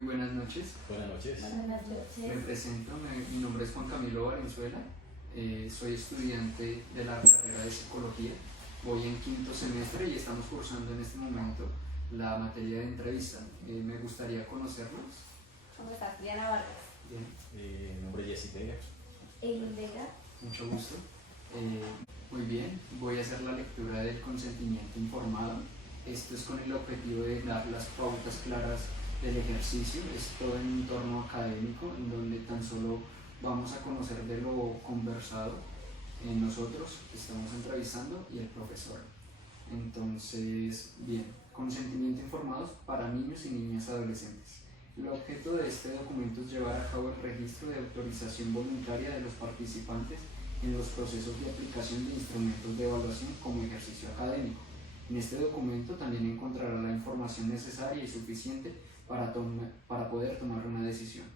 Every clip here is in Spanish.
Buenas noches. Buenas noches. Buenas Me noches. presento, mi nombre es Juan Camilo Valenzuela, soy estudiante de la carrera de psicología, voy en quinto semestre y estamos cursando en este momento la materia de entrevista. Me gustaría conocerlos. ¿Cómo estás? Diana Vargas. Bien, Mi nombre es Jessy Vega. Eileen Vega. mucho gusto. Muy bien, voy a hacer la lectura del consentimiento informado. Esto es con el objetivo de dar las pautas claras del ejercicio. Es todo en un entorno académico en donde tan solo vamos a conocer de lo conversado nosotros que estamos entrevistando y el profesor. Entonces, bien, consentimiento informado para niños y niñas adolescentes. El objeto de este documento es llevar a cabo el registro de autorización voluntaria de los participantes en los procesos de aplicación de instrumentos de evaluación como ejercicio académico. En este documento también encontrará la información necesaria y suficiente para poder tomar una decisión.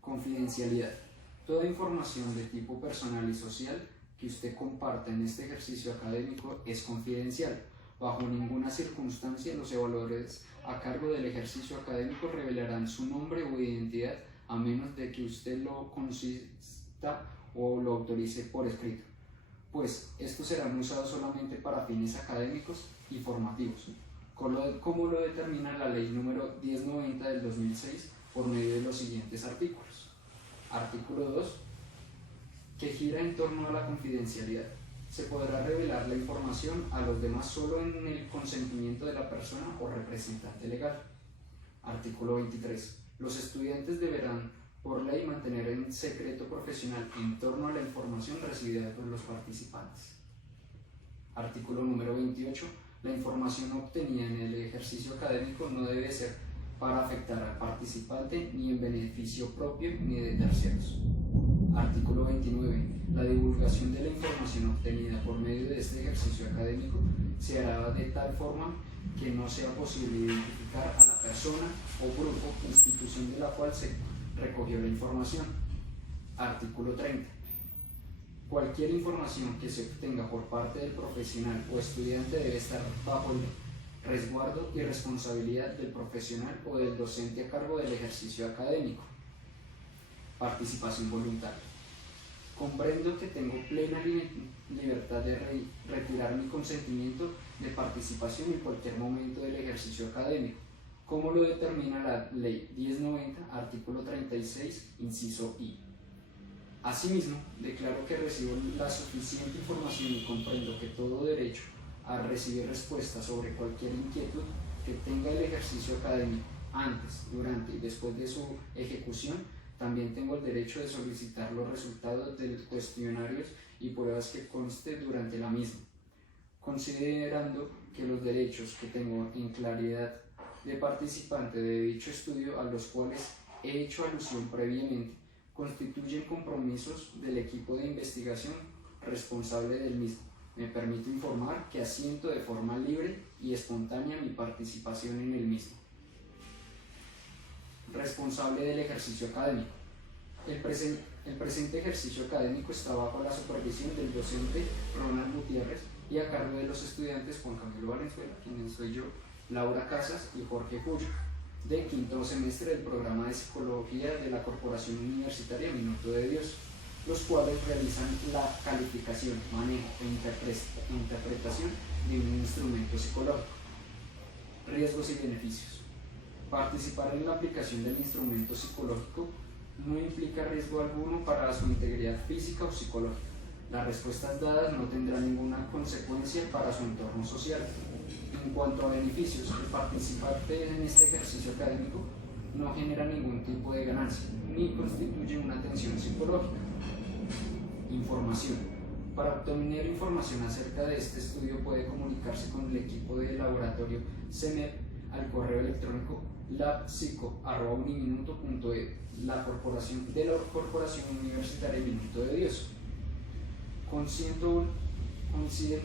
Confidencialidad. Toda información de tipo personal y social que usted comparta en este ejercicio académico es confidencial. Bajo ninguna circunstancia los evaluadores a cargo del ejercicio académico revelarán su nombre o identidad a menos de que usted lo consista o lo autorice por escrito, pues estos serán usados solamente para fines académicos y formativos, como lo determina la ley número 1090 del 2006 por medio de los siguientes artículos. Artículo 2, que gira en torno a la confidencialidad. Se podrá revelar la información a los demás solo en el consentimiento de la persona o representante legal. Artículo 23. Los estudiantes deberán por ley mantener en secreto profesional en torno a la información recibida por los participantes. Artículo número 28. La información obtenida en el ejercicio académico no debe ser para afectar al participante ni en beneficio propio ni de terceros. Artículo 29. La divulgación de la información obtenida por medio de este ejercicio académico se hará de tal forma que no sea posible identificar a la persona o grupo o institución de la cual se recogió la información. Artículo 30. Cualquier información que se obtenga por parte del profesional o estudiante debe estar bajo el resguardo y responsabilidad del profesional o del docente a cargo del ejercicio académico. Participación voluntaria. Comprendo que tengo plena libertad de retirar mi consentimiento de participación en cualquier momento del ejercicio académico, como lo determina la Ley 1090, artículo 36, inciso I. Asimismo, declaro que recibo la suficiente información y comprendo que todo derecho a recibir respuestas sobre cualquier inquietud que tenga el ejercicio académico antes, durante y después de su ejecución. También tengo el derecho de solicitar los resultados de los cuestionarios y pruebas que conste durante la misma, considerando que los derechos que tengo en claridad de participante de dicho estudio, a los cuales he hecho alusión previamente, constituyen compromisos del equipo de investigación responsable del mismo. Me permito informar que asiento de forma libre y espontánea mi participación en el mismo. Responsable del ejercicio académico. El presente ejercicio académico está bajo la supervisión del docente Ronald Gutiérrez y a cargo de los estudiantes Juan Camilo Valenzuela, quien soy yo, Laura Casas y Jorge Puyo, de quinto semestre del programa de psicología de la Corporación Universitaria Minuto de Dios, los cuales realizan la calificación, manejo e interpretación de un instrumento psicológico. Riesgos y beneficios. Participar en la aplicación del instrumento psicológico no implica riesgo alguno para su integridad física o psicológica. Las respuestas dadas no tendrán ninguna consecuencia para su entorno social. En cuanto a beneficios, el participante en este ejercicio académico no genera ningún tipo de ganancia, ni constituye una atención psicológica. Información. Para obtener información acerca de este estudio puede comunicarse con el equipo del laboratorio CEMEP al correo electrónico labpsico@uniminuto.edu, la Corporación Universitaria Minuto de Dios. Consiento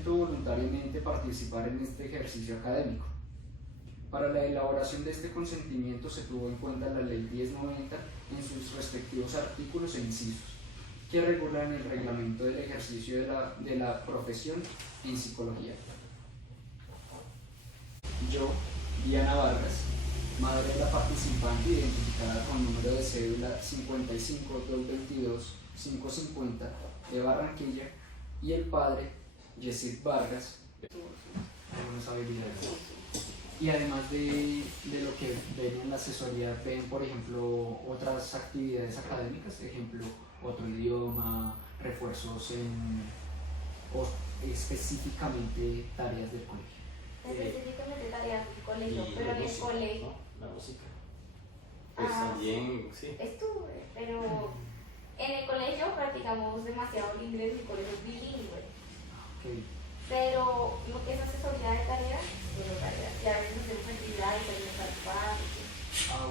voluntariamente participar en este ejercicio académico. Para la elaboración de este consentimiento se tuvo en cuenta la Ley 1090 en sus respectivos artículos e incisos, que regulan el reglamento del ejercicio de la profesión en psicología. Yo, Diana Vargas, Madre de la participante identificada con número de cédula 55-222-550 de Barranquilla y el padre, Yesid Vargas, algunas habilidades. Y además de lo que ven en la asesoría, ven, por ejemplo, otras actividades académicas, ejemplo, otro idioma, refuerzos o específicamente tareas del colegio. Específicamente tareas del colegio, Y pero la en el música, colegio. ¿no? La música. Pues también, sí. Estuve, pero en el colegio practicamos demasiado el inglés, mi colegio es bilingüe. Okay. Pero lo que es asesoría de tareas, bueno, tareas, y a veces hacemos actividades, salimos al parque,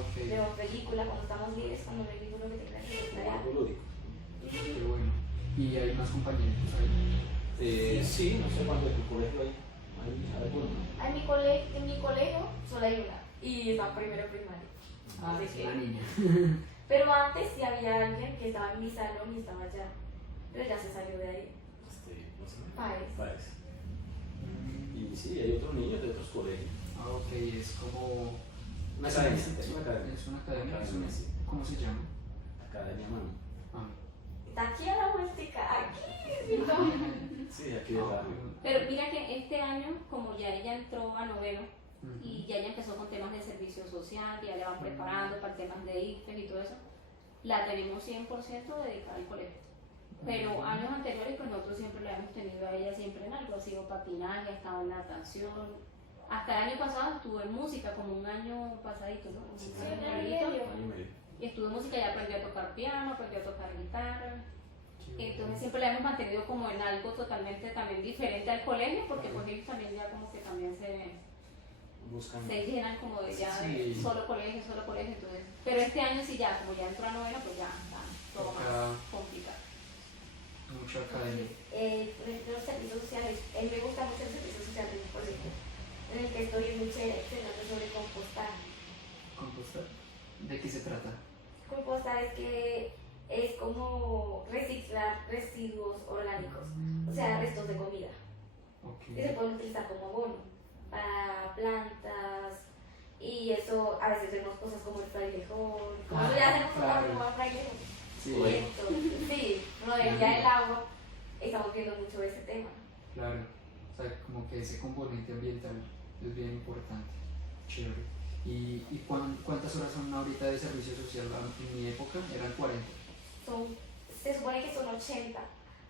Okay. vemos películas cuando estamos libres, cuando no hay ninguno que tenga que hacer Como tareas. algo lúdico. Qué bueno. ¿Y hay más compañeritos ahí? Sí, no sé cuánto de tu colegio hay alguno. En mi colegio solo hay una, y está en primero primaria. Ah, Así es que- una niña. Pero antes sí había alguien que estaba en mi salón y estaba allá, pero ya se salió de ahí. ¿Cómo se llama? Páez. Páez. Y sí, hay otros niños de otros colegios. Ah, ok, es como... Una academia, es una academia. Es una academia, Academia, sí. ¿Cómo se llama? Academia Mami. Ah. Está aquí a la vueltica, aquí. Sí, aquí de barrio. Pero mira que este año, como ya ella entró a noveno Ujú. y ya ella empezó con temas de servicio social, ya le van preparando para temas de IFES y todo eso, la tenemos 100% dedicada al colegio. Pero años anteriores, pues nosotros siempre la hemos tenido a ella siempre en algo, ha sido patinaje, ha estado en natación. Hasta el año pasado estuvo en música, como un año pasadito, ¿no? Sí, Sí, Un un año año y larguito. medio. Año y medio. Y estuvo en música y aprendió a tocar piano, aprendió a tocar guitarra. Qué Entonces siempre la hemos mantenido como en algo totalmente también diferente al colegio, porque pues ellos también ya como que también Buscan. se llenan como de ya Sí. de solo colegio, entonces. Pero este año sí ya, como ya entró a noveno, pues ya está todo Toca más complicado. mucho academia. Por ejemplo, los servicios sociales, a mí me gusta mucho el servicio social de mi colegio, en el que estoy en mucha enseñando sobre compostar. ¿Compostar? ¿De qué se trata? Compostar es que es como reciclar residuos orgánicos, o sea, restos de comida, Ok. que se pueden utilizar como abono para plantas. Y eso, a veces vemos cosas como el frailejón, como Ah, ya hacemos claro. como frailejón. Sí, Bueno. Sí, rodería del agua, estamos viendo mucho ese tema. claro. O sea, como que ese componente ambiental es bien importante. Chévere. ¿Y cuántas horas son ahorita de servicio social? En mi época eran 40. Se supone que son 80,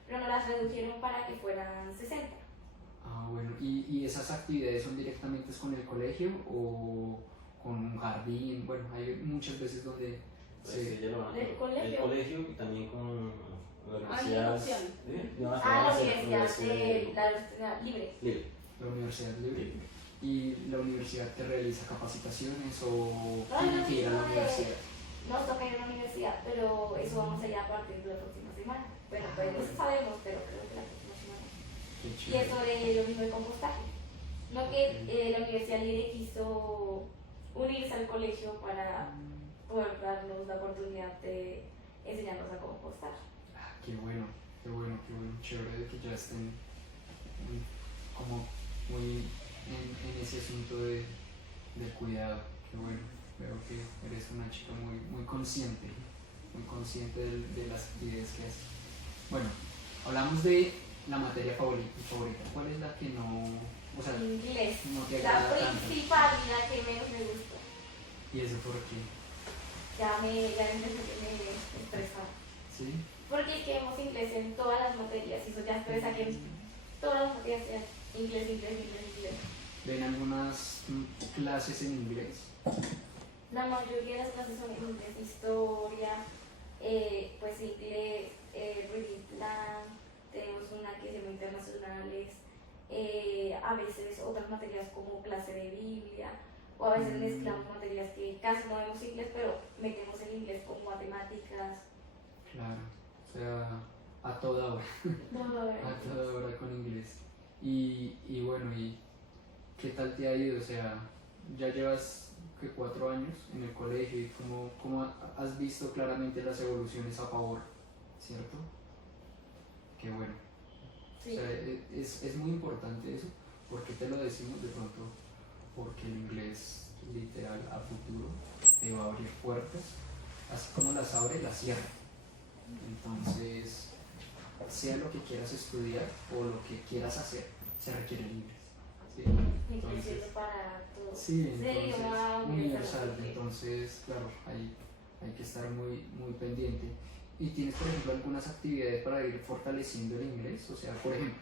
pero no las redujeron para que fueran 60. Ah, bueno. ¿Y esas actividades son directamente con el colegio o con un jardín? Bueno, hay muchas veces donde Pues se... ella lo van a ¿Del colegio? El colegio y también con la hay universidad. opciones. La universidad de la universidad libre. Libre. La universidad libre. Libre. ¿Y la universidad te realiza capacitaciones o No, tienen no, que ir a la no, universidad? Nos toca ir a la universidad, pero eso vamos allá a partir de la próxima semana. Bueno, pues no sabemos, pero creo que la próxima semana. Qué Y es chévere. sobre lo mismo de compostaje. No que la Universidad Libre quiso unirse al colegio para poder darnos la oportunidad de enseñarnos a compostar. Ah, qué bueno, qué bueno, qué bueno. Chévere de que ya estén como muy en ese asunto del cuidado. Qué bueno. Veo que eres una chica muy consciente de las actividades que haces. Bueno, hablamos de la materia favorita. ¿Cuál es la que no, o sea, Inglés, no te la agrada tanto? principal y la que menos me gusta. ¿Y eso por qué? Ya me estresa. ¿Sí? Porque es que vemos inglés en todas las materias y eso ya estresa que en todas las materias sean inglés. ¿Ven algunas clases en inglés? La mayoría de las clases son en inglés, historia, pues inglés, reading plan, tenemos una que se llama internacionales, a veces otras materias como clase de Biblia, o a veces mezclamos materias que casi no vemos inglés, pero metemos el inglés como matemáticas. Claro, o sea, a toda hora. No, A toda hora con inglés. Y bueno, ¿y qué tal te ha ido? O sea, ya llevas 4 años en el colegio y cómo has visto claramente las evoluciones a favor, ¿cierto? Qué bueno. sí. O sea, es muy importante eso. ¿Por qué te lo decimos de pronto? Porque el inglés literal a futuro te va a abrir puertas, así como las abre, las cierra. Entonces, sea lo que quieras estudiar o lo que quieras hacer, se requieren libres. ¿Sí? Inclusive para todo. Sí, Es el entonces, idioma universal. Entonces, claro, hay que estar muy pendiente. ¿Y tienes, por ejemplo, algunas actividades para ir fortaleciendo el inglés? O sea, por ejemplo,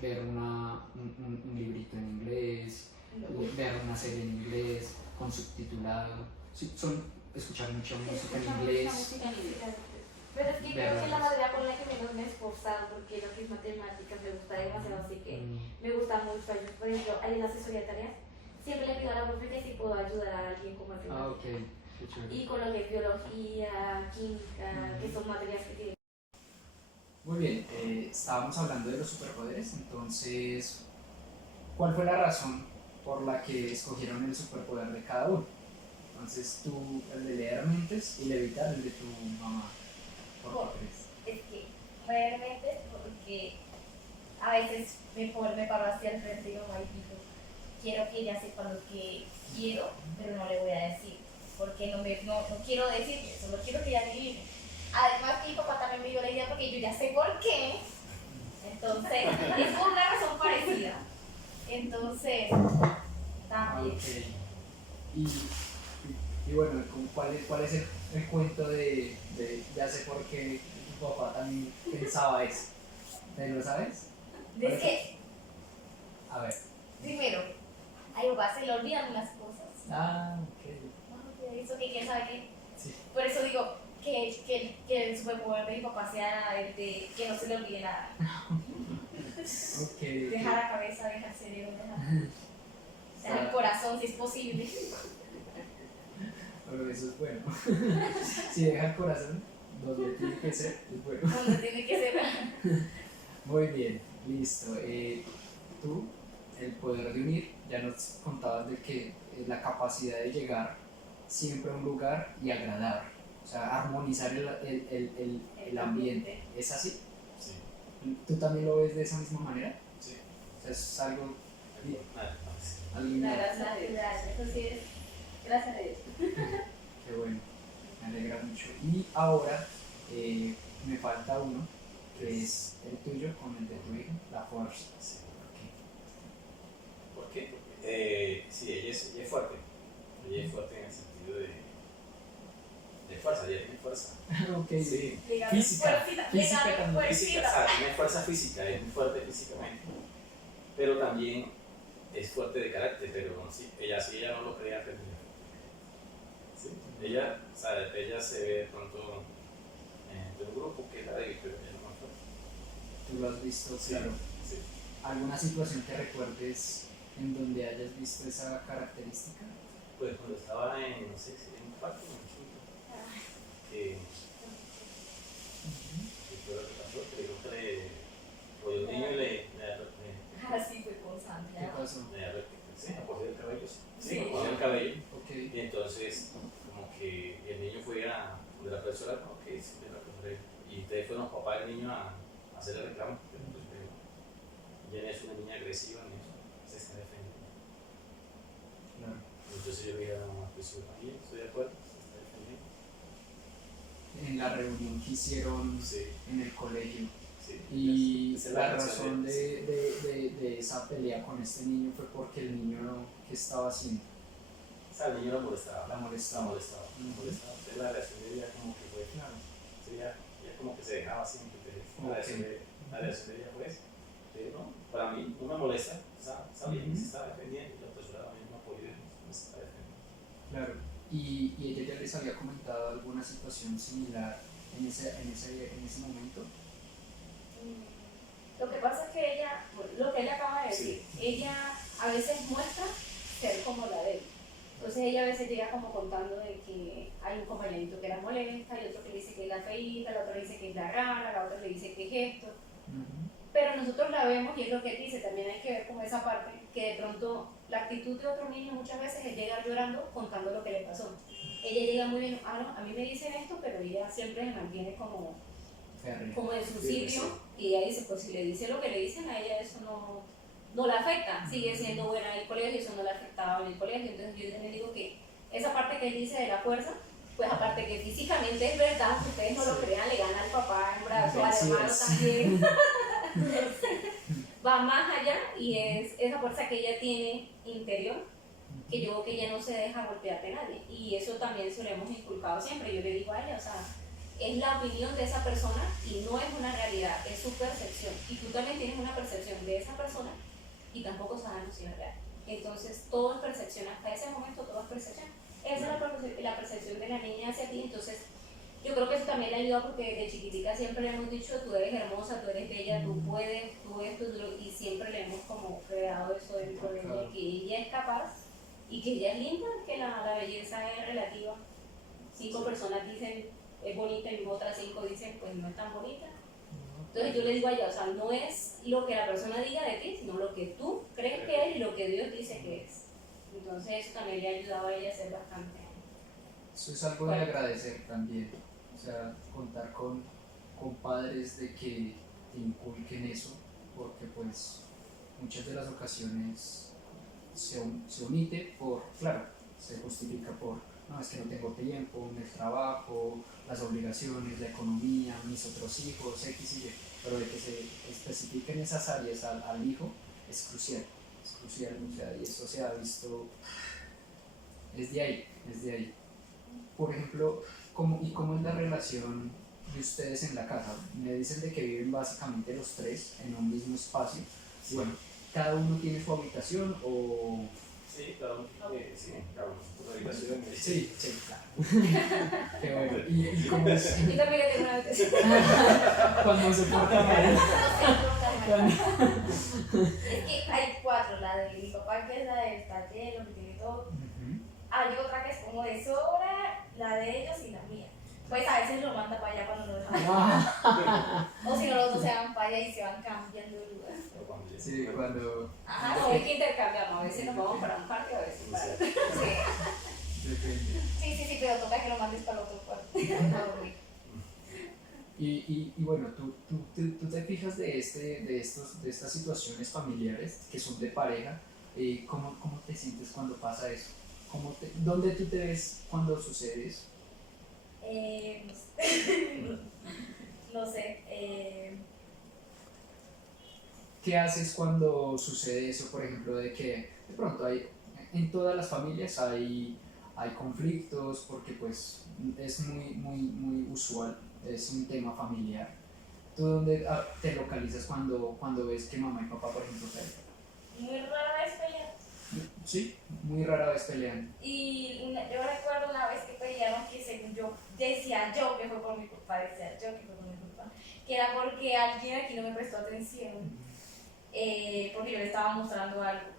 ver un librito en inglés, ver una serie en inglés, con subtitulado. Sí, escuchar mucha música en inglés. Pero es que creo que es la Verlas. materia con la que menos me he esforzado, porque lo que es matemáticas me gusta demasiado, así que me gusta mucho. Yo, por ejemplo, hay en la asesoría de tareas, siempre le pido a la profe que si puedo ayudar a alguien con matemáticas. Ok, qué chévere. Y con lo que es biología, química, que son materias que tienen. Muy bien, estábamos hablando de los superpoderes, entonces, ¿cuál fue la razón por la que escogieron el superpoder de cada uno? Entonces, tú, el de leer mentes, y levitar, el de tu mamá. ¿Por qué crees? Es que realmente porque a veces me paro hacia el frente y mamá y digo, quiero que ella sepa lo que quiero, pero no le voy a decir, porque no quiero decirle, solo quiero que ella adivine. Además que mi papá también me dio la idea porque yo ya sé por qué, entonces es por una razón parecida. Entonces, también. Ok. Y bueno, ¿cuál es el cuento de ya sé por qué tu papá también pensaba eso? ¿Te lo sabes? Es que, A ver. primero, a mi papá se le olvidan las cosas. Ah, ok. Eso que quién sabe qué. Sí. Por eso digo que el superpoder de mi papá sea el de que no se le olvide nada. Ok. Dejar la cabeza, dejar el cerebro, dejar el corazón si es posible. Pero eso es bueno. Si deja el corazón donde tiene que ser, es bueno. Donde tiene que ser. Muy bien, listo. Tú, el poder de unir, ya nos contabas de que la capacidad de llegar siempre a un lugar y agradar, o sea, armonizar el ambiente. ¿Es así? Sí. ¿Tú también lo ves de esa misma manera? Sí. O sea, es algo Nada más. alineado. Gracias a Dios. Eso sí es. Gracias a Dios. Qué bueno, me alegra mucho. Y ahora me falta uno, que es el tuyo con el de tu hija, la fuerza. Sí. ¿Por qué? ¿Por qué? Porque sí, ella es fuerte. Ella es fuerte en el sentido de fuerza, ella tiene fuerza. Ok, Sí. Física también. Física, o sea, tiene fuerza física, es muy fuerte físicamente. Pero también es fuerte de carácter, pero sí, ella no lo creía que tenía. Sí. Ella se ve de pronto de un grupo que es la débil, pero ella no es más fuerte. Tú lo has visto, Sí, claro. sí. ¿Alguna situación que recuerdes en donde hayas visto esa característica? Pues cuando estaba en, no sé, en un parque, en Chile, que fue lo que pasó, que dijo que pues un niño Así fue con ¿Qué Sandra. pasó? sí, a coger el cabello, Sí. sí, a coger el cabello, Ok, y entonces como que el niño fue a donde la profesora, como que sí, le va a coger, y ustedes fueron los papás del niño a hacerle reclamo, pero pues, y ella es una niña agresiva en eso, se está defendiendo. claro. Entonces yo dije, no, pues sí, estoy de acuerdo, se está defendiendo. En la reunión que hicieron Sí, en el colegio. sí. Y Esa es la reacción razón de esa pelea con este niño fue porque el niño ¿qué estaba haciendo? O sea, el niño la molestaba. La molestaba. Entonces la reacción de ella como que fue, Claro. sí, ella como que se dejaba siempre. La reacción de ella fue esa. No, para mí no me molesta, está bien, se está defendiendo, y la profesora también no ha podido, no se está defendiendo. Claro. Y ella ya les había comentado alguna situación similar en ese momento. Lo que pasa es que ella, lo que ella acaba de decir, ella a veces muestra ser como la de él. Entonces ella a veces llega como contando de que hay un compañerito que la molesta, y otro que le dice que es la feíta, la otra le dice que es la rara, la otra le dice que es esto. Pero nosotros la vemos y es lo que él dice, también hay que ver como esa parte, que de pronto la actitud de otro niño muchas veces es llegar llorando contando lo que le pasó. Ella llega muy bien, no, a mí me dicen esto, pero ella siempre se mantiene como en su Sí, sitio, y ella dice, pues si le dice lo que le dicen a ella, eso no la afecta, sigue siendo buena en el colegio, eso no la afectaba en el colegio. Entonces yo también digo que esa parte que él dice de la fuerza, pues aparte que físicamente es verdad, que ustedes no lo crean, le gana al papá en brazo, al hermano también, va más allá y es esa fuerza que ella tiene interior, que yo veo que ella no se deja golpear de nadie, y eso también se lo hemos inculcado siempre. Yo le digo a ella, o sea, es la opinión de esa persona y no es una realidad, es su percepción, y tú también tienes una percepción de esa persona y tampoco sabemos si es real. Entonces todo es percepción, hasta ese momento todo es percepción. Esa es la percepción de la niña hacia ti. Entonces yo creo que eso también le ayuda, porque desde chiquitica siempre le hemos dicho, tú eres hermosa, tú eres bella, tú puedes, tú esto, y siempre le hemos como creado eso dentro de ella, que ella es capaz y que ella es linda, que la belleza es relativa. 5 personas dicen es bonita y otras 5 dicen pues no es tan bonita. Entonces yo le digo a ella, o sea, no es lo que la persona diga de ti, sino lo que tú crees que es y lo que Dios dice que es. Entonces eso también le ha ayudado a ella a ser bastante. Eso es algo de agradecer también, o sea, contar con padres de que te inculquen eso, porque pues muchas de las ocasiones se omite por, claro, se justifica por, no, es que no tengo tiempo, el trabajo, las obligaciones, la economía, mis otros hijos, X y Y, pero de que se especifiquen esas áreas al hijo es crucial, o sea, y eso se ha visto, es de ahí. Por ejemplo, ¿cómo es la relación de ustedes en la casa? Me dicen de que viven básicamente los 3 en un mismo espacio. Sí. Bueno, ¿cada uno tiene su habitación o...? Sí, cada uno su habitación. Sí, claro. Qué bueno. ¿Y cómo es? Yo también tengo una habitación. Cuando se porta mal. Es que hay 4, la de mi papá, que es la del taller, lo que tiene todo. Hay otra que es como de sobra, la de ellos y la mía. Pues a veces lo manda para allá cuando no dejan. O si no, los dos se van para allá y se van cambiando de lugar. Sí, cuando... Ajá, no, es que intercambiamos, a veces nos vamos para un parque, a veces para otro. Sí. Depende. Sí, pero toca que lo mandes para el otro cuarto. Y bueno, tú te fijas de estas situaciones familiares que son de pareja, ¿cómo te sientes cuando pasa eso? ¿Dónde tú te ves cuando sucede eso? No sé. ¿Qué haces cuando sucede eso, por ejemplo, de que de pronto en todas las familias hay conflictos, porque pues es muy usual, es un tema familiar? ¿Tú dónde te localizas cuando ves que mamá y papá, por ejemplo, pelean? Muy rara vez pelean. Sí, muy rara vez pelean. Y yo recuerdo una vez que pelearon, que según yo decía yo que fue por mi culpa, que era porque alguien aquí no me prestó atención. Porque yo le estaba mostrando algo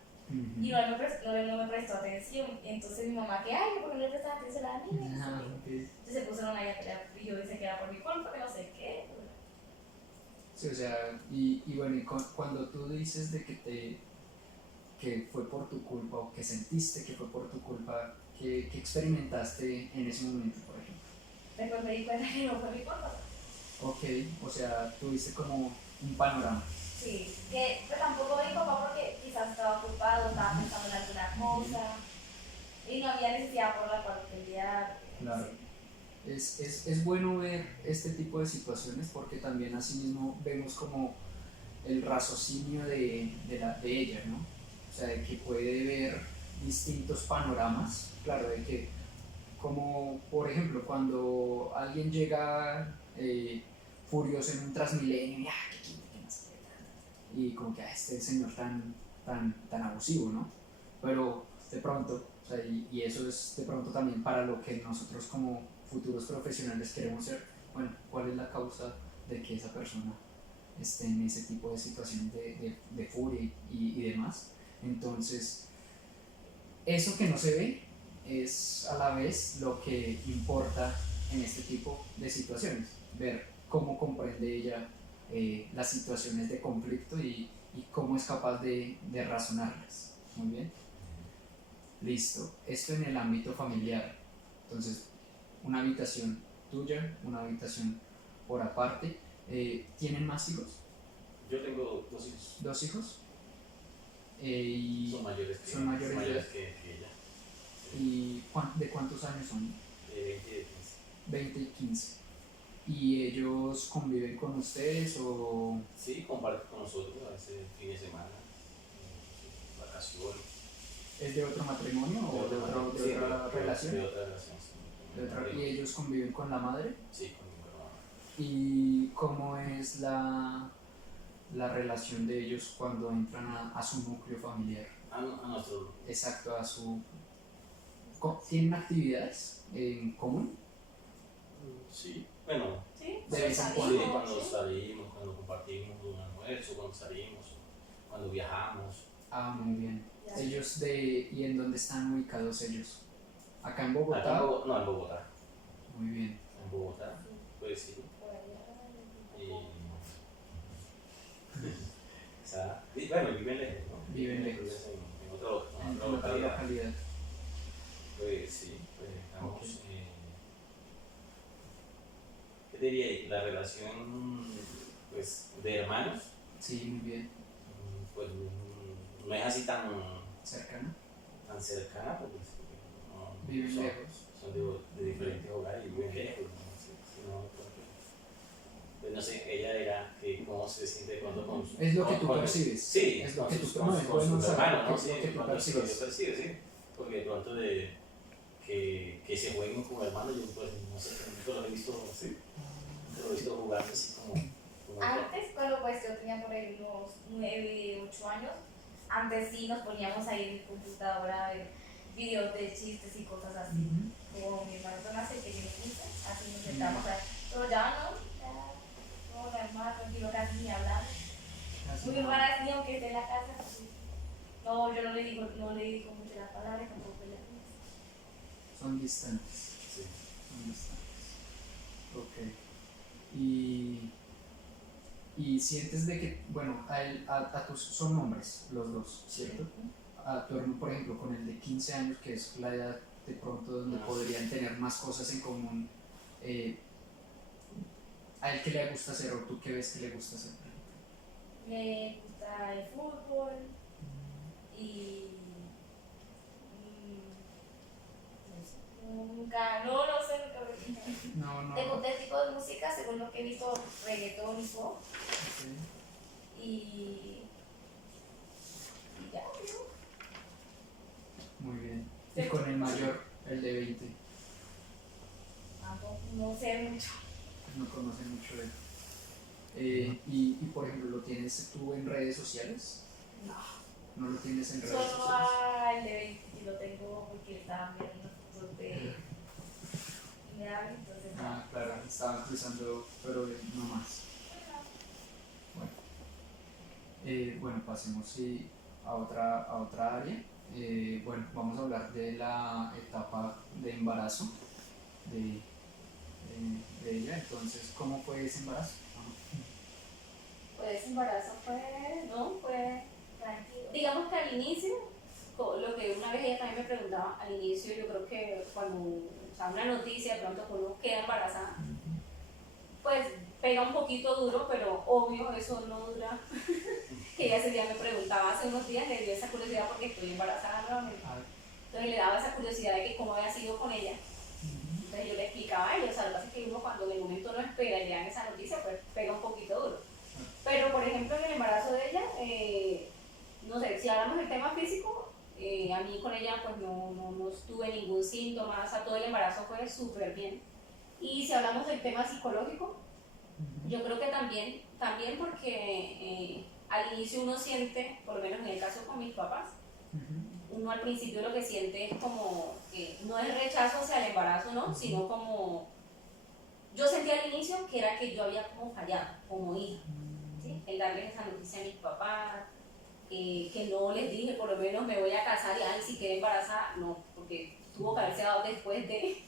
y no me prestó atención. Entonces mi mamá, que ay, ¿por qué no le prestas atención a la niña? Okay. Entonces se pusieron ahí a pelear y yo decía que era por mi culpa, que no sé qué. Sí, o sea, y bueno, cuando tú dices de que fue por tu culpa, o que sentiste que fue por tu culpa, ¿qué experimentaste en ese momento, por ejemplo? Después me di cuenta que no fue mi culpa. Ok, o sea, tuviste como un panorama. Sí, que pues, tampoco mi papá, porque quizás estaba ocupado, estaba pensando en alguna cosa y no había necesidad por la cual pelear. Claro. Es bueno ver este tipo de situaciones, porque también así mismo vemos como el raciocinio de ella, ¿no? O sea, de que puede ver distintos panoramas, claro, de que, como por ejemplo, cuando alguien llega furioso en un Transmilenio y que no sé qué, y como que este señor tan abusivo, ¿no? Pero de pronto, o sea, y eso es de pronto también para lo que nosotros como futuros profesionales queremos ser, bueno, ¿cuál es la causa de que esa persona esté en ese tipo de situaciones de furia y demás? Entonces, eso que no se ve es a la vez lo que importa en este tipo de situaciones, ver cómo comprende ella las situaciones de conflicto y cómo es capaz de razonarlas. Muy bien. Listo. Esto en el ámbito familiar. Entonces, una habitación tuya, una habitación por aparte. ¿Tienen más hijos? Yo tengo 2 hijos. ¿2 hijos? y Son mayores que ella. ¿Y de cuántos años son? 20 y de 15. 20 y 15. ¿Y ellos conviven con ustedes o...? Sí, comparte con nosotros a veces fin de semana, vacaciones. ¿Es de otro matrimonio o de otra relación? De otra relación, sí. ¿Y ellos conviven con la madre? Sí, con mi hermano. ¿Y cómo es la relación de ellos cuando entran a su núcleo familiar? A nuestro. Exacto, a su... ¿Tienen actividades en común? Sí, bueno, Sí, De vez en sí, cuando. cuando salimos, cuando compartimos un almuerzo, cuando salimos, cuando viajamos. Ah, muy bien. Ya. Ellos ¿y en dónde están ubicados ellos? ¿Acá en Bogotá? Acá no, en Bogotá. Muy bien. En Bogotá, pues sí. Y, o sea, bueno, viven lejos, ¿no? Viven lejos. En otra En otra localidad. localidad. Pues sí, pues estamos. Ok. ¿Qué te diría? La relación pues, de hermanos, Sí, muy bien. pues no es así tan ¿Cercana? cercana, porque no, Viven son, lejos. son de diferentes hogares y viven lejos. Pues no sé, ella dirá que cómo se siente cuando con su... Es lo que tú con- percibes. Sí, Es lo con que sus, tú con sus- con bueno sus saber hermanos, ¿no? qué es Sí, lo que tú con lo que percibes. percibe, sí. Porque de pronto que se jueguen con hermanos, yo pues no sé, nunca los he visto así. Nunca los he visto jugar así como Antes, cuando pues yo tenía por ahí unos 9, 8 años, antes sí nos poníamos ahí en mi computadora a ver videos de chistes y cosas así. Ujú. Como mi hermano nace, que tiene 15, así nos sentamos a... Pero ya no, ya todo normal, tranquilo, casi ni hablamos. Casi Mi no. hermana sí, aunque esté en la casa, pues, no, yo no le digo mucho las palabras, tampoco le digo. Son distantes. Sí. Son distantes. Ok. Y sientes de que, bueno, a tus son hombres los dos, ¿cierto? A tu hermano, por ejemplo, con el de 15 años, que es la edad de pronto donde Ah. podrían tener más cosas en común, ¿a él qué le gusta hacer o tú qué ves que le gusta hacer? Me gusta el fútbol y... nunca, no sé, nunca No, no. de tipo de música, según lo que he visto, reggaetón y pop. Ok. Y ya, ¿no? Muy bien. Y con el mayor, el de 20, Tampoco, no sé mucho. no conoce mucho de él. Y por ejemplo, ¿lo tienes tú en redes sociales? No. ¿No lo tienes en redes Solo sociales? al de 20 y lo tengo porque estaba viendo unas fotos de me habla, entonces Ah, claro, estaba cruzando, pero no más. Bueno, pasemos sí, a otra área. Bueno, vamos a hablar de la etapa de embarazo de ella. Entonces, ¿cómo fue ese embarazo? pues ese embarazo fue tranquilo. Digamos que al inicio, lo que una vez ella también me preguntaba, al inicio yo creo que cuando, o sea, una noticia de pronto que uno queda embarazada, pues pega un poquito duro, pero obvio eso no dura. Que ella ese día me preguntaba, hace unos días le dio esa curiosidad porque estoy embarazada nuevamente. Ah, Entonces le daba esa curiosidad de que cómo había sido con ella. Entonces yo le explicaba a ella, o sea, lo que pasa es que uno cuando en el momento no espera y le dan esa noticia, pues pega un poquito duro. Pero por ejemplo en el embarazo de ella, no sé, si hablamos del tema físico, a mí con ella pues no tuve ningún síntoma, o sea, todo el embarazo fue súper bien. Y si hablamos del tema psicológico, yo creo que también porque al inicio uno siente, por lo menos en el caso con mis papás, uno al principio lo que siente es como que no es rechazo hacia el embarazo, ¿no? Sino como, yo sentía al inicio que era que yo había como fallado como hija, ¿sí? El darles esa noticia a mis papás, que no les dije por lo menos me voy a casar y ay, si quedé embarazada, no, porque tuvo que haberse dado después de...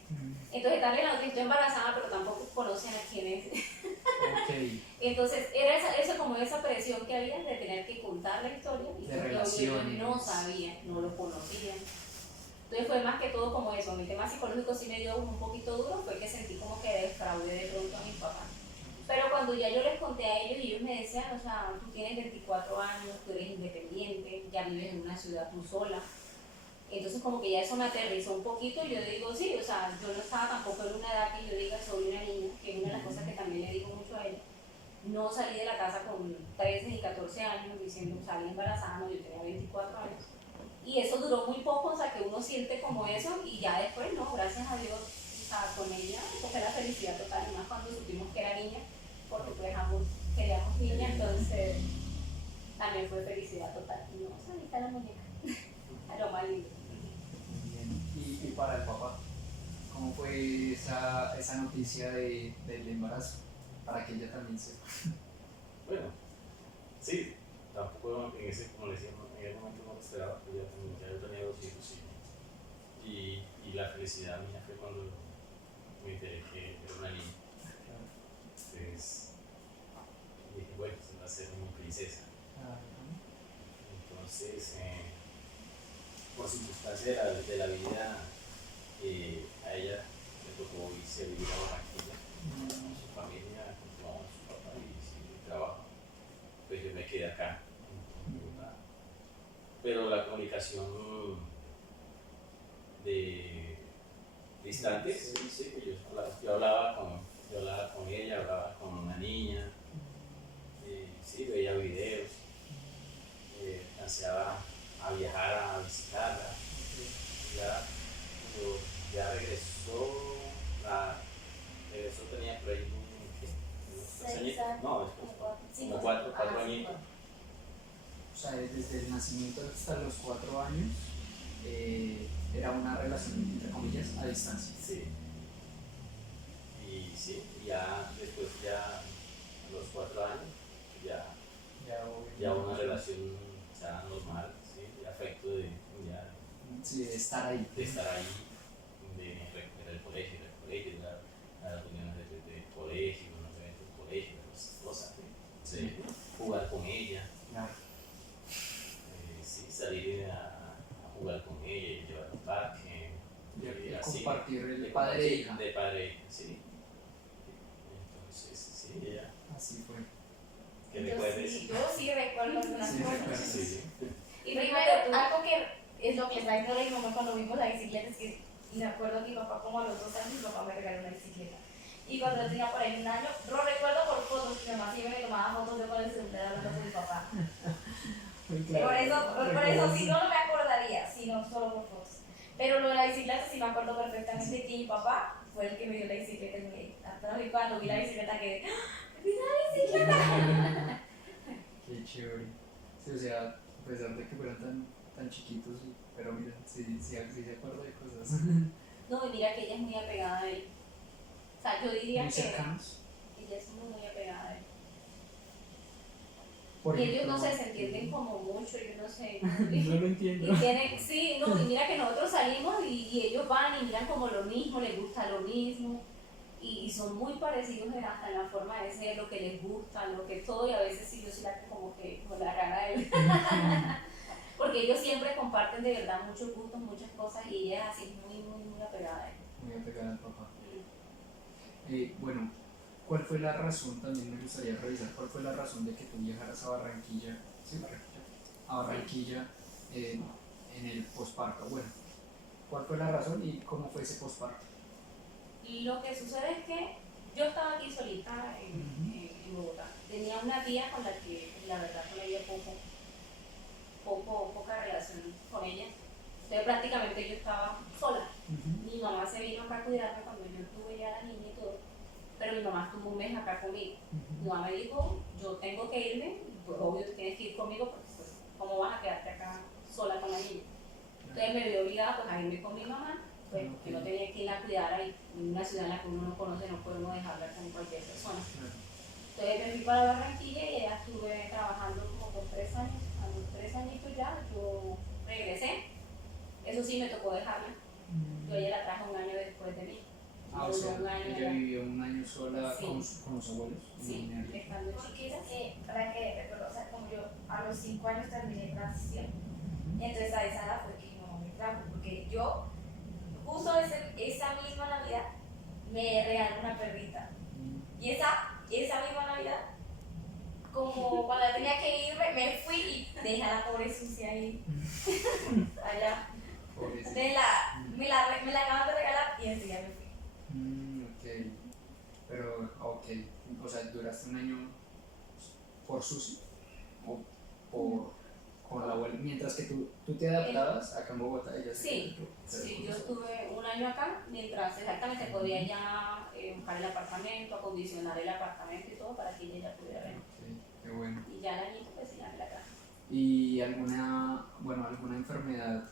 Entonces darle la noticia, estoy embarazada, pero tampoco conocen a quién es. Ok. Entonces era esa como esa presión que había de tener que contar la historia y De que yo relaciones. no sabía, no lo conocía. Entonces fue más que todo como eso. Mi tema psicológico sí me dio un poquito duro, fue que sentí como que defraudé de pronto a mis papás. Pero cuando ya yo les conté a ellos y ellos me decían, o sea, tú tienes 24 años, tú eres independiente, ya vives en una ciudad tú sola. Entonces como que ya eso me aterrizó un poquito y yo digo, sí, o sea, yo no estaba tampoco en una edad que yo diga soy una niña, que es una de las cosas que también le digo mucho a ella. No salí de la casa con 13 ni 14 años diciendo salí embarazada, no, yo tenía 24 años. Y eso duró muy poco, o sea, que uno siente como eso y ya después, no, gracias a Dios, o sea, con ella, porque la felicidad total, y más cuando supimos que era niña, porque pues ambos queríamos niña, entonces también fue felicidad total. Y no, o sea, ahí está la muñeca, a lo más lindo. Bien. Y para el papá, ¿cómo fue esa noticia del embarazo? Para que ella también sepa. Bueno, sí, tampoco en ese, como le decíamos, en ese momento no lo esperaba, pero ya yo tenía 2 hijos y la felicidad mía fue cuando me enteré que era una niña. Entonces dije, bueno, se va a ser mi princesa. Entonces, por circunstancias de la vida, a ella le tocó irse a vivir a Barranquilla con su familia, con su papá y su trabajo. Pues yo me quedé acá en Bogotá. Pero la comunicación de distantes, sí, que yo hablaba con ella, hablaba con una niña, sí, veía videos, ansiaba a viajar a visitarla. Ya, cuando ya regresó, tenía por ahí unos 6 añitos. años. No, como 4 añitos. O sea, desde el nacimiento hasta los 4 años era una relación, entre comillas, a distancia. Sí. Y sí, ya después, ya a los 4 años, ya una relación ya normal, ¿sí? De afecto, Sí, de estar ahí. de estar ahí, de el colegio, las reuniones del colegio, los eventos del colegio, las cosas, ¿sí? Jugar con ella, Claro. sí, salir a jugar con ella y llevar al parque, De así, compartir el de padre e hija. De padre e hija, sí. Entonces, sí, ella, Así fue. ¿qué recuerdes? Yo sí recuerdo algunas Sí, cosas. recuerdo. Sí. Y primero, algo que es lo que está diciendo mi mamá cuando vimos la bicicleta, es que, y me acuerdo que mi papá como a los 2 años, mi papá me regaló una bicicleta. Y cuando yo tenía por ahí 1 año, lo recuerdo por fotos, que mi mamá siempre me tomaba fotos de con el celular hablando con mi papá. Muy Por eso sí no me acordaría, sino solo por fotos. Pero lo de la bicicleta sí me acuerdo perfectamente que mi papá fue el que me dio la bicicleta. Y hasta hoy cuando vi la bicicleta que ¡mira la bicicleta! Qué chévere. Sí, o sea, a pesar de que fueran tan chiquitos, pero mira, sí se acuerda de cosas. No, y mira que ella es muy apegada a él. O sea, yo diría Muy que cercanos. ella es muy apegada a él. Por Y ellos ejemplo, no sé, se entienden como mucho, yo no sé. No lo entiendo. Y tienen, sí, no, y mira que nosotros salimos y ellos van y miran como lo mismo, les gusta lo mismo. Y son muy parecidos hasta en la forma de ser, lo que les gusta, lo que todo, y a veces sí yo soy la que como la rara de él. Porque ellos siempre comparten de verdad muchos gustos, muchas cosas, y ella es así muy apegada a él. Muy apegada al papá. Bueno, ¿cuál fue la razón? También me gustaría revisar cuál fue la razón de que tú viajaras a Barranquilla, ¿sí, Barranquilla? A Barranquilla en el posparto. Bueno, ¿cuál fue la razón y cómo fue ese posparto? Y lo que sucede es que yo estaba aquí solita en Bogotá. Tenía una tía con la que, la verdad, con ella poca relación con ella. Entonces prácticamente yo estaba sola. Mi mamá se vino acá a cuidarme cuando yo tuve ya la niña y todo, pero mi mamá estuvo 1 mes acá conmigo. Mi mamá me dijo, yo tengo que irme, pues obvio tienes que ir conmigo porque pues, ¿cómo vas a quedarte acá sola con la niña? Entonces me vi obligada pues, a irme con mi mamá, pues que no tenía quien la cuidara y en una ciudad en la que uno no conoce no podemos dejarla con cualquier persona. Entonces me fui para Barranquilla y ya estuve trabajando como por 3 años, a los 3 añitos ya, yo regresé. Eso sí me tocó dejarla. Yo ella la traje 1 año después de mí. O sea, 1 año ella ya. vivió 1 año sola Sí. con los abuelos. Sí, estando chiquita. Para que recuerdo, o sea, como yo a los 5 años terminé transición, entonces a esa edad fue que mi mamá me trajo, porque yo, justo esa misma Navidad, me regaló una perrita. Y esa esa misma Navidad, como cuando ya tenía que irme, me fui y dejé a la pobre sucia ahí, allá. Pobrecito. Me la acaban de regalar y enseguida me fui. Ok. Pero, ok. O sea, duraste un año por Susi o con la abuela. Mientras que tú te adaptabas acá en Bogotá, ella se Sí, quedó, sí, yo estuve un año acá mientras exactamente podía ya buscar el apartamento, acondicionar el apartamento y todo para que ella ya pudiera venir. Ok, qué bueno. Y ya el añito pues ya me la traje. ¿Y alguna enfermedad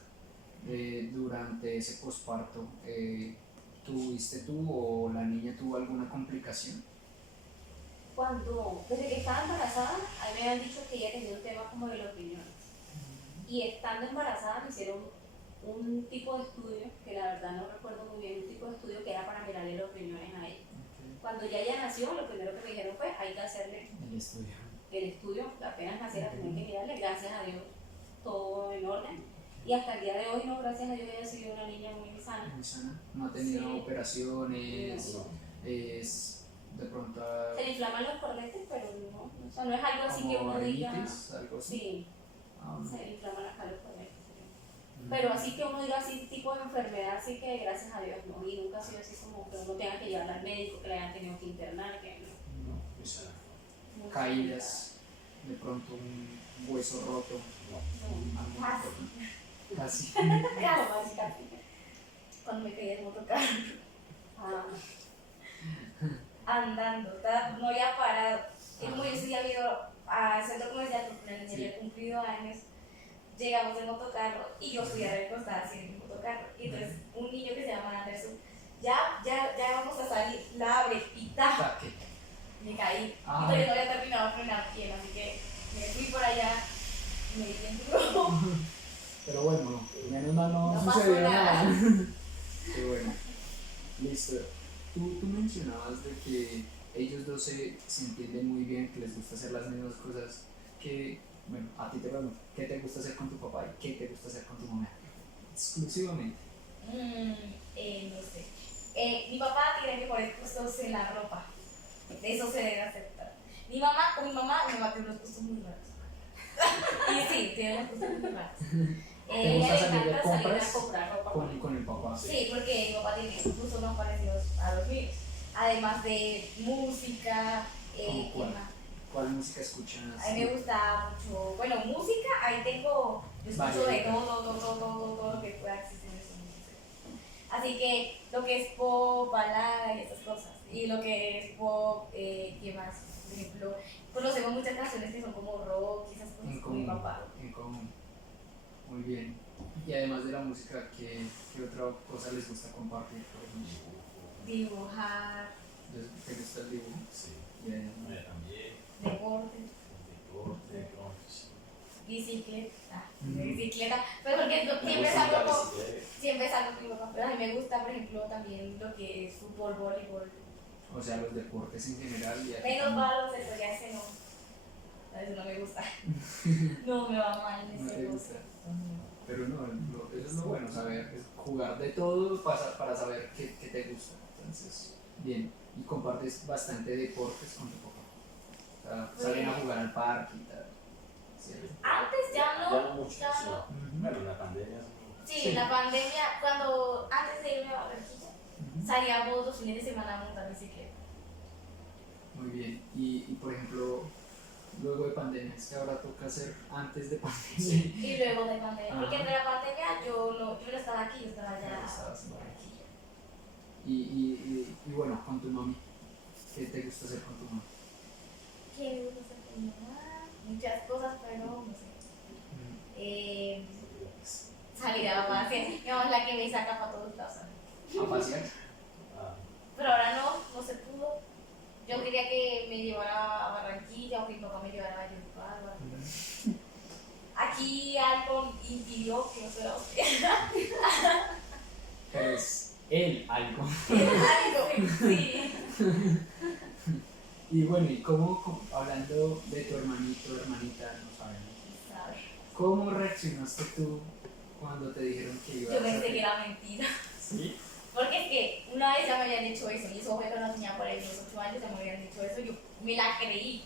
durante ese posparto tuviste tú o la niña tuvo alguna complicación? Desde que estaba embarazada, a mí me habían dicho que ella tenía un tema como de los riñones. Y estando embarazada me hicieron un tipo de estudio, que la verdad no recuerdo muy bien, un tipo de estudio que era para mirarle los riñones a ella. Ok. Cuando ya ella nació, lo primero que me dijeron fue, hay que hacerle El estudio. el estudio, apenas naciera tenían que mirarle, gracias a Dios, todo en orden. Y hasta el día de hoy, no, gracias a Dios, ella ha sido una niña muy sana. Muy sana. No ha tenido Sí. operaciones. No. Es de pronto Se le inflaman los cornetes, pero no, o sea, no es algo así que como uno diga, rinitis, algo así. sí, Ah, no. se le inflaman acá los cornetes. Mm. Pero así que uno diga así, tipo de enfermedad, así que gracias a Dios no, y nunca ha sido así como que uno tenga que llevarla al médico, que la hayan tenido que internar, que no. No, muy sana. Muy Caídas, de pronto un hueso roto. No. Algo Casi. importante. Casi. Casi. Cuando me caí del motocarro, Ah, andando, no había parado. Y como yo sí había ido al centro comercial porque la niña había cumplido años, llegamos en motocarro y yo fui a recostar así en el motocarro. Y entonces un niño que se llama Anderson, ya vamos a salir, la abre y ¡ta! Ataque. Me caí. Ah. Y todavía no había terminado de frenar bien, así que me fui por allá y me di bien duro. Pero bueno, menos mal no No pasó sucedió nada. nada. Qué bueno. Listo. Tú mencionabas de que ellos dos se entienden muy bien, que les gusta hacer las mismas cosas. Que, bueno, a ti te pregunto, ¿qué te gusta hacer con tu papá y qué te gusta hacer con tu mamá? Exclusivamente. No sé. Mi papá tiene mejores gustos en la ropa. Eso se debe aceptar. Mi mamá tiene unos gustos muy raros. Y sí, tiene unos gustos muy raros. ¿Te gusta le salir de encanta salir a compras comprar ropa con el papá? Sí, porque mi papá tiene gustos más parecidos a los míos. Además de música, ¿Cómo ¿qué cuál? más? ¿Cuál música escuchas? A mí me gusta mucho, bueno, música, ahí yo escucho de todo lo que pueda existir en ese mundo. Así que lo que es pop, balada y esas cosas. Y lo que es pop, ¿qué más? Por ejemplo, conocemos muchas canciones que son como rock y esas cosas En con mi común. papá. En común. Muy bien. Y además de la música, ¿qué otra cosa les gusta compartir? Por ejemplo? Dibujar, ¿Te gusta el dibujo? Sí. Bien. Ella también. deporte, Deporte, sí. bicicleta. Mm. Bicicleta, pero porque Me siempre gusta salgo la con. bicicleta. Siempre salgo con mi papá, pero a mí me gusta, por ejemplo, también lo que es fútbol, voleibol. O sea, los deportes en general. Y aquí Menos también. baloncesto, ya ese no. A veces no me gusta. No me va mal en No ese te cosa. gusta. Pero no, eso es lo bueno, saber, es jugar de todo para saber qué te gusta. Entonces, bien. Y compartes bastante deportes con tu papá. O sea, salen a jugar al parque y tal. ¿Cierto? Antes ya Ya no. no mucho, ya sí. no. Ujú. Bueno, en la pandemia. Sí, Sí. en la pandemia, antes de irme a Barranquilla, Ujú. salíamos los fines de semana a montar bicicleta. Muy bien. Y por ejemplo, luego de pandemia, es que ahora toca hacer antes de pandemia. Y luego de pandemia. Porque Ajá. entre la pandemia yo no estaba aquí, yo estaba allá Ya estabas en en Barranquilla. Y bueno, con tu mami, ¿qué te gusta hacer con tu mami? ¿Qué me gusta hacer con mi mamá? Muchas cosas, pero no sé. Salir a pasear. Mi mamá es la que me saca para todos lados. ¿A pasear? Ah, Pero ahora no se pudo. Yo quería que me llevara a Barranquilla o que mi papá me llevara a Valledupar. Aquí algo impidió que yo fuera a usted. Pero es él algo. Algo, sí. Y bueno, y hablando de tu hermanito, hermanita, no sabemos, ¿Sabes? ¿cómo reaccionaste tú cuando te dijeron que ibas Yo a pensé que era mentira. ¿Sí? Porque es que una vez ya me habían dicho eso, y eso fue cuando tenía por ahí unos 8 años, ya me habían dicho eso, y yo me la creí.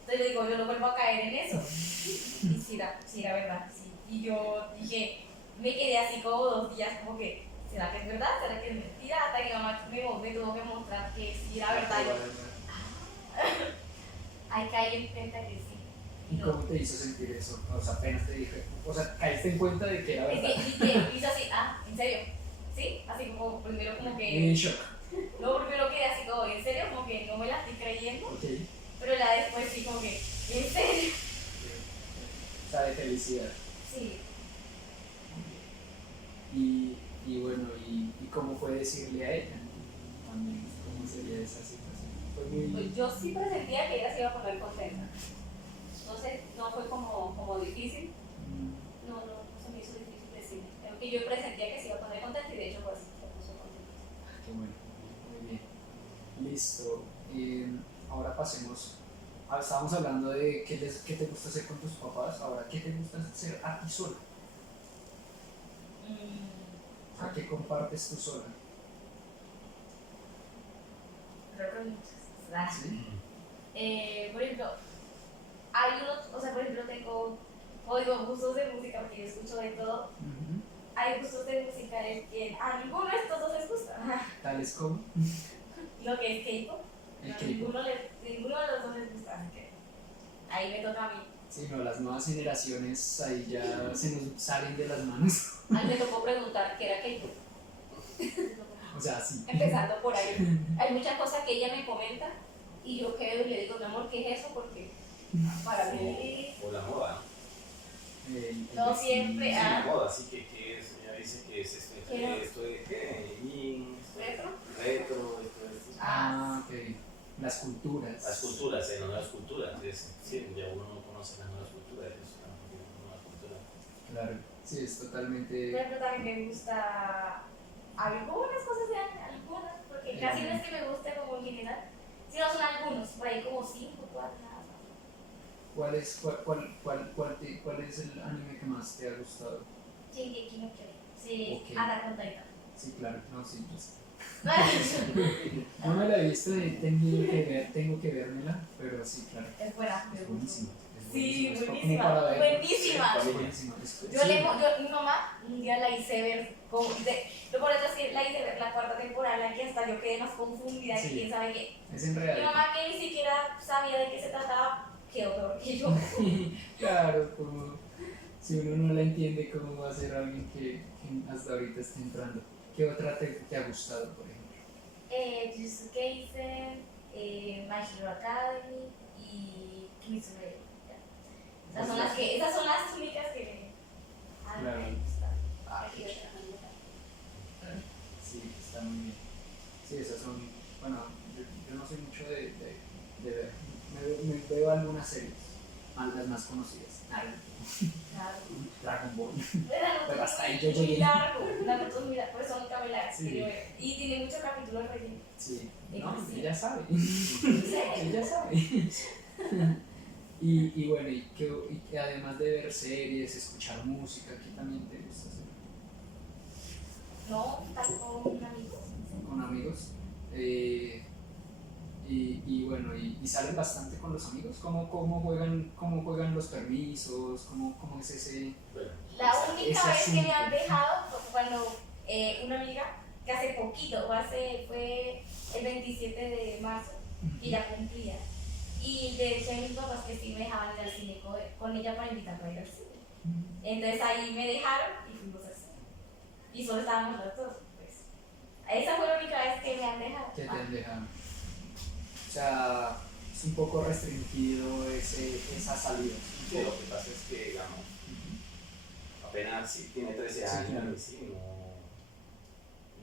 Entonces yo digo, yo no vuelvo a caer en eso. Y sí era verdad, sí. Y yo dije, me quedé así como 2 días como que, ¿será que es verdad? ¿Será que es mentira? Hasta que mi mamá me tuvo que mostrar que sí era verdad. Hay que caer en cuenta que sí. ¿Y cómo te hizo sentir eso? O sea, apenas te dije, o sea, caíste en cuenta de que era verdad. Es que hizo así, ¿en serio? ¿Sí? Así como primero como Muy en que... shock. No, primero quedé así como, ¿en serio? Como que no me la estoy creyendo. Ok. Pero la después sí como que, ¿en serio? O sea, de felicidad. Sí. Y bueno, ¿y cómo fue decirle a ella? También, ¿cómo sería esa situación? Fue muy... Pues yo sí presentía que ella se iba a poner contenta. Entonces no fue como difícil. No se me hizo difícil decirle. Creo que yo presentía que se iba a poner contenta y de hecho pues se puso contenta. Qué bueno, muy bien. Listo. Ahora pasemos. Estábamos hablando de qué te gusta hacer con tus papás. Ahora, ¿qué te gusta hacer a ti sola? O sea, ¿qué compartes tú sola? Creo que muchas. ¿Sí? Por ejemplo, hay unos, o sea, por ejemplo, tengo, como digo, gustos de música, porque yo escucho de todo. Ujú. Hay gustos de música en que a ninguno de estos dos les gusta. Tales como Lo que es K-pop, el a K-pop. ninguno de los dos les gusta, así que ahí me toca a mí. Sí, no, las nuevas generaciones ahí ya se nos salen de las manos. A mí me tocó preguntar qué era K-pop. O sea, sí. Empezando por ahí. Hay muchas cosas que ella me comenta y yo quedo y le digo, mi amor, ¿qué es eso? Porque para mí... O la moda, ¿no? No siempre, Sí, la moda, así que es, ella dice que es esto de qué, ¿Retro? retro, esto es... Ah, ok. Las culturas. Las culturas, las nuevas culturas, sí, ya uno no conoce las nuevas culturas, ellos están viviendo nuevas culturas. Claro. Sí, es Por totalmente... ejemplo, también me gusta algunas cosas de anime, algunas, porque casi no es que me guste como en general, sino son algunos, por ahí como 5, 4, nada más. ¿Cuál es el anime que más te ha gustado? Shingeki no Kyojin, sí, Ok. Attack on Titan. Sí, claro. No, sí, pues. No me la he visto y tengo que vérmela, pero sí, claro. Es buena, me Es gusta. buenísimo. Es Sí, buenísimo, es como buenísima, para ver. buenísima. Es buenísimo. Mi mamá un día la hice ver, lo por eso es que la hice ver la 4ª temporada, que hasta yo quedé más confundida Sí. y quién sabe qué. Es en Mi realidad. mamá que ni siquiera sabía de qué se trataba, quedó peor que yo. Claro, como si uno no la entiende, ¿cómo va a ser alguien que hasta ahorita está entrando? ¿Qué otra te ha gustado, por ejemplo? Jujutsu Kaisen, My Hero Academy y Kimetsu no Yaiba. Esas son las únicas que Claro. me gustan. Aquí otra manera. Sí, está muy bien. Sí, esas son, bueno, yo no soy mucho de ver, me veo algunas series, las más conocidas. Claro. Dragon Ball. Naruto Pero hasta ahí es yo muy llegué. largo, Naruto es muy largo, por eso nunca me la Sí. quiero ver. Y tiene muchos capítulos rellenos. Sí, no, Sí. ella sabe. Sí. Ella sabe. Y bueno, y además de ver series, escuchar música, ¿qué también te gusta hacer? No, tal con amigos. Con amigos. Y bueno, y salen bastante con los amigos. ¿Cómo juegan los permisos? ¿Cómo es ese? Bueno, La única ese vez que me asunto? han dejado fue cuando una amiga que hace poquito, fue el 27 de marzo, y ya cumplía. Y de hecho mis papás que sí me dejaban ir al cine con ella para invitarla a ir al cine. Entonces ahí me dejaron y fuimos al cine. Y solo estábamos los dos, pues. Esa fue la única vez que me han dejado. ¿Qué te han dejado? O sea, es un poco restringido esa salida. sí, lo que pasa es que, digamos, apenas sí tiene 13 Sí, años claro. y sí,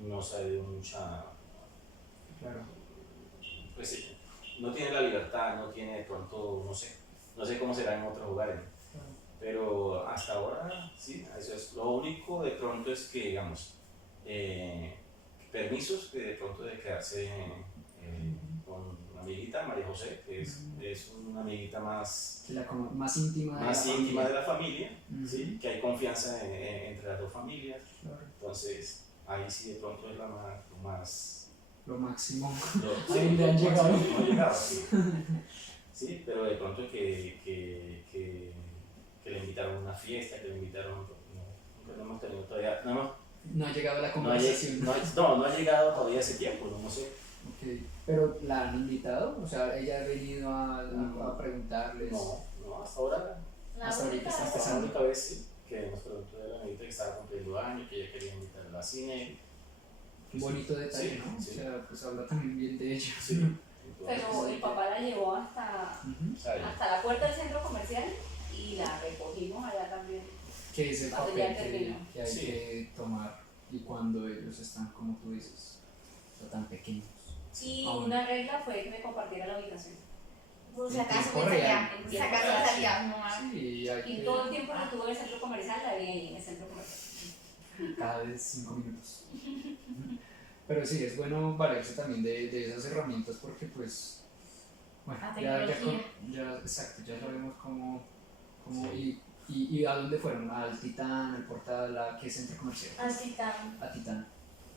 no sabe mucha, Claro. pues sí, no tiene la libertad, no tiene de pronto, no sé cómo será en otros lugares, pero hasta ahora sí, eso es lo único de pronto es que, digamos, permisos que de pronto de quedarse con una amiguita, María José, que es una amiguita más Más íntima de la familia, Ujú. ¿sí? Que hay confianza entre las dos familias, Claro. entonces ahí sí de pronto es la más lo máximo. Lo- ¿A dónde han llegado? No ha llegado, sí. Sí, pero de pronto que le invitaron a una fiesta, que le invitaron, no hemos tenido todavía, No ha llegado la no, conversación. no ha llegado todavía ese tiempo, no sé. Ok. Pero la han invitado, o sea, ella ha venido a preguntarles. No, hasta ahora, Hasta ahorita está hasta la empezando. única vez sí, que nos preguntó de la amiguita que estaba cumpliendo años, que ella quería invitarla al cine. Un bonito detalle, Sí, ¿no? sí. O sea, pues habla también bien de ella. Sí. Pero el papá la llevó hasta Ujú. O sea, hasta la puerta del centro comercial y la recogimos allá también. Que es el Cuando papel ya terminó. que hay Sí. que tomar y cuando ellos están, como tú dices, no tan pequeños. Y Ah, bueno. una regla fue que me compartiera la habitación. Por si En acaso tiempo me salía, real. por si acaso me salía no, Sí, hay Y que todo el tiempo que estuve en el centro comercial la vi ahí en el centro comercial. cada vez 5 minutos. Pero sí, es bueno valerse también de esas herramientas porque pues, bueno, La ya, tecnología. exacto, ya sabemos cómo y a dónde fueron, al Titán, al Portal, a qué centro comercial, así tan. a Titán.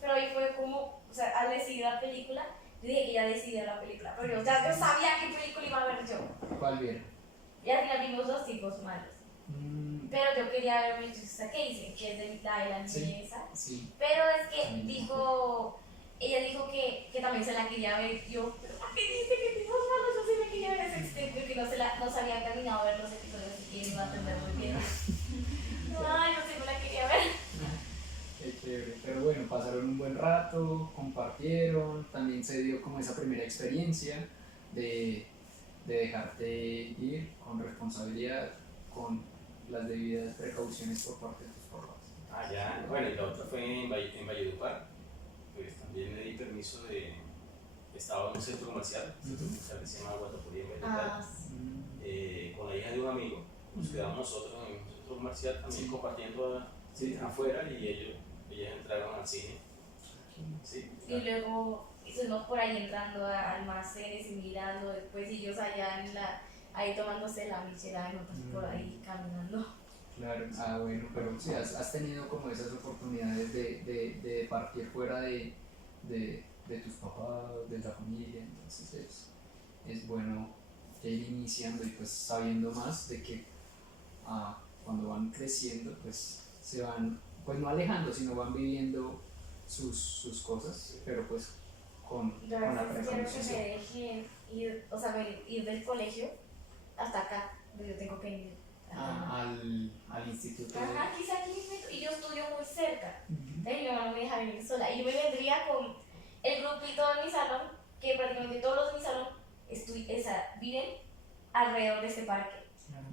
Pero ahí fue como, o sea, al decidir la película, yo dije que ya decidí la película, pero yo sabía qué película iba a ver yo. ¿Cuál vieron? Y al final vimos dos tipos malos. Pero yo quería ver Manchester que dice que es de la Sí. niñeza. Sí. Pero es que También. ella dijo que también se la quería ver. Yo, ¿pero por qué dijiste que tipos malos? Yo sí me quería ver ese extenso, que no se habían terminado de ver los episodios y que iba a entender muy bien. No, yo sí me la quería ver. Qué chévere. Pero bueno, pasaron un buen rato, compartieron, también se dio como esa primera experiencia de dejarte ir con responsabilidad, con las debidas precauciones por parte de tus papás. ya, bueno, y la otra fue en Valledupar, pues también le di permiso estaba en un centro comercial, que se llama Guatapurí en Valledupar, con la hija de un amigo, nos quedamos nosotros en un centro comercial también Sí. compartiendo Sí. afuera y ellas entraron al cine. Sí, Y luego estuvimos por ahí entrando a almacenes y mirando después ellos allá ahí tomándose la michelada y nosotros por ahí caminando. Claro, bueno, pero sí, has tenido como esas oportunidades de partir fuera de tus papás, de la familia, entonces es bueno ya ir iniciando y pues sabiendo más de que cuando van creciendo pues se van, pues no alejando, sino van viviendo sus cosas, pero pues con Yo a la veces quiero que me precaución. dejen ir, o sea, ir del colegio hasta acá, donde yo tengo que ir. Al instituto de... Ajá, quizá aquí mismo, y yo estudio muy cerca. Ujú. Entonces mi mamá no me deja venir sola. Y yo me vendría con el grupito de mi salón, que prácticamente todos los de mi salón viven alrededor de este parque.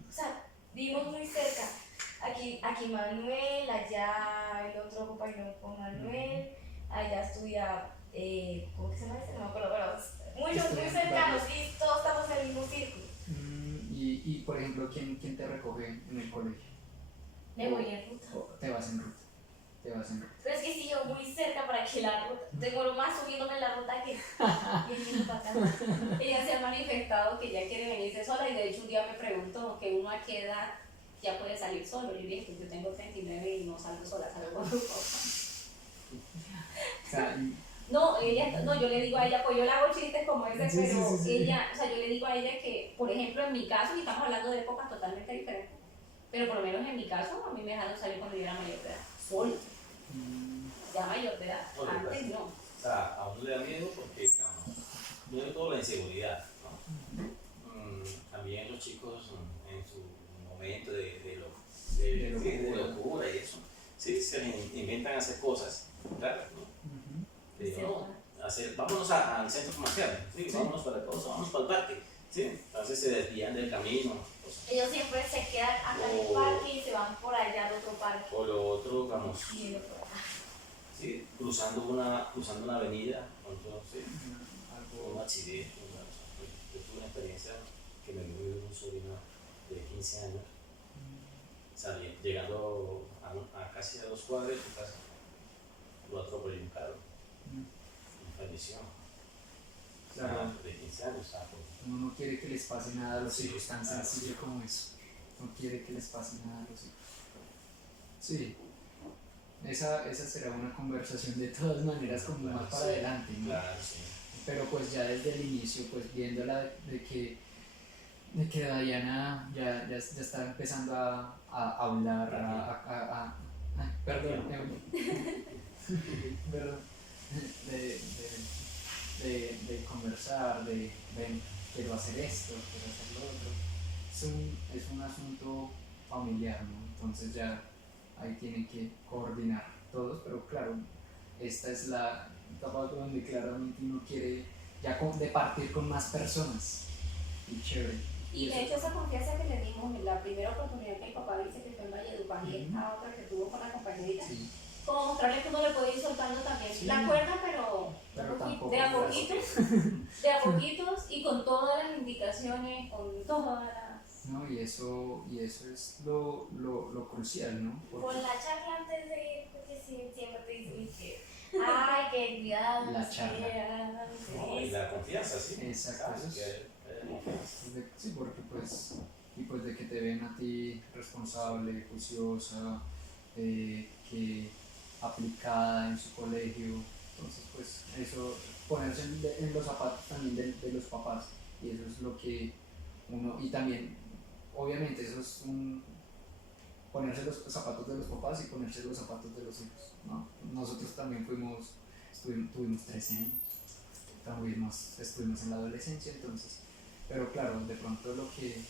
O sea, vivimos muy cerca. Aquí Manuel, allá el otro compañero con Manuel, allá estudia, ¿cómo que se llama ese? No me acuerdo, pero muchos muy cercanos y todos estamos en el mismo círculo. Y por ejemplo, ¿quién te recoge en el colegio? Me voy en ruta. ¿O te vas en ruta? Pero es que si yo muy cerca para que la ruta, tengo lo más subiéndome en la ruta que viniendo para acá. Ella se ha manifestado que ya quiere venirse sola y de hecho un día me preguntó que uno a qué edad ya puede salir solo. Yo le dije que yo tengo 39 y no salgo sola, salgo con mi papá. O sea, No, yo le digo a ella, pues yo le hago chistes como ese, Sí, pero sí, sí, sí. ella, o sea, yo le digo a ella que, por ejemplo, en mi caso, y estamos hablando de épocas totalmente diferentes, pero por lo menos en mi caso, a mí me dejaron salir cuando yo era mayor de edad, sola, ya mayor de edad, Oye, antes pues. no. O sea, a uno le da miedo porque, digamos, no todo la inseguridad, ¿no? También los chicos en su momento de locura y eso, sí, se inventan hacer cosas, claro, ¿no? Vámonos al centro comercial, ¿sí? Sí. Vámonos para la cosa, vamos para el parque, ¿sí? Entonces se desvían del camino, cosas. Ellos siempre se quedan acá en el parque y se van por allá al otro parque. O lo otro, vamos, Y yo por acá. ¿sí? Cruzando una avenida, entonces, algo... un accidente. Yo tuve una experiencia que me vivió un sobrino de 15 años, llegando a casi a 2 cuadras de su casa, lo atropelló un carro y falleció. Claro. De 15 años. Uno no quiere que les pase nada a los Sí, hijos, tan claro. sencillo como eso. No quiere que les pase nada a los hijos. Sí. esa será una conversación de todas maneras como más para adelante, ¿no? Claro, sí. Pero pues ya desde el inicio, pues viéndola de que Diana ya está empezando a hablar, ay, perdón, perdón, de conversar, ven, quiero hacer esto, quiero hacer lo otro. Es un asunto familiar, ¿no? Entonces ya ahí tienen que coordinar todos, pero claro, esta es la etapa donde claramente uno quiere ya de partir con más personas. Y chévere. Y de hecho esa confianza que le dimos en la primera oportunidad que el papá dice que fue en Valledupar y esta otra que tuvo con la compañerita, Sí, como mostrarle que uno le puede ir soltando también sí. la cuerda, pero tampoco. de a poquitos y con todas las indicaciones, con todas las... No, y eso es lo crucial, ¿no? Con la charla antes de ir, porque siempre te dicen que, ay, que cuidado, La no sé charla. qué, No, y la confianza, sí. Exacto, ¿Sabes? eso es. Que haya confianza. Sí, porque pues de que te ven a ti responsable, juiciosa, que aplicada en su colegio, entonces pues eso, ponerse en los zapatos también de los papás, y eso es lo que uno, y también, obviamente eso es ponerse los zapatos de los papás y ponerse los zapatos de los hijos, ¿no? Nosotros también tuvimos 13 años, estuvimos en la adolescencia, entonces, pero claro, de pronto lo que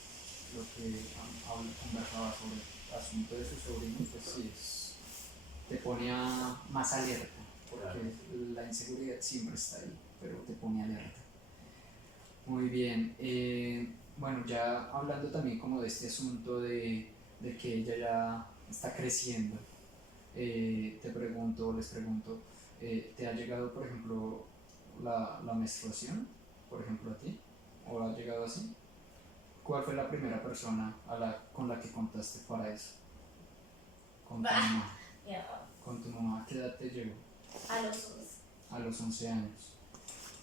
conversaba sobre el asunto de su sobrino, pues sí, te pone más alerta, porque la inseguridad siempre está ahí, pero te pone alerta. Muy bien, bueno, ya hablando también como de este asunto de que ella ya está creciendo, les pregunto, ¿te ha llegado, por ejemplo, la menstruación, por ejemplo, a ti? ¿O ha llegado así? ¿Cuál fue la primera persona con la que contaste para eso? Con tu mamá. Ya, ¿Con tu mamá? ¿Qué edad te llegó? a los 11. A los 11 años.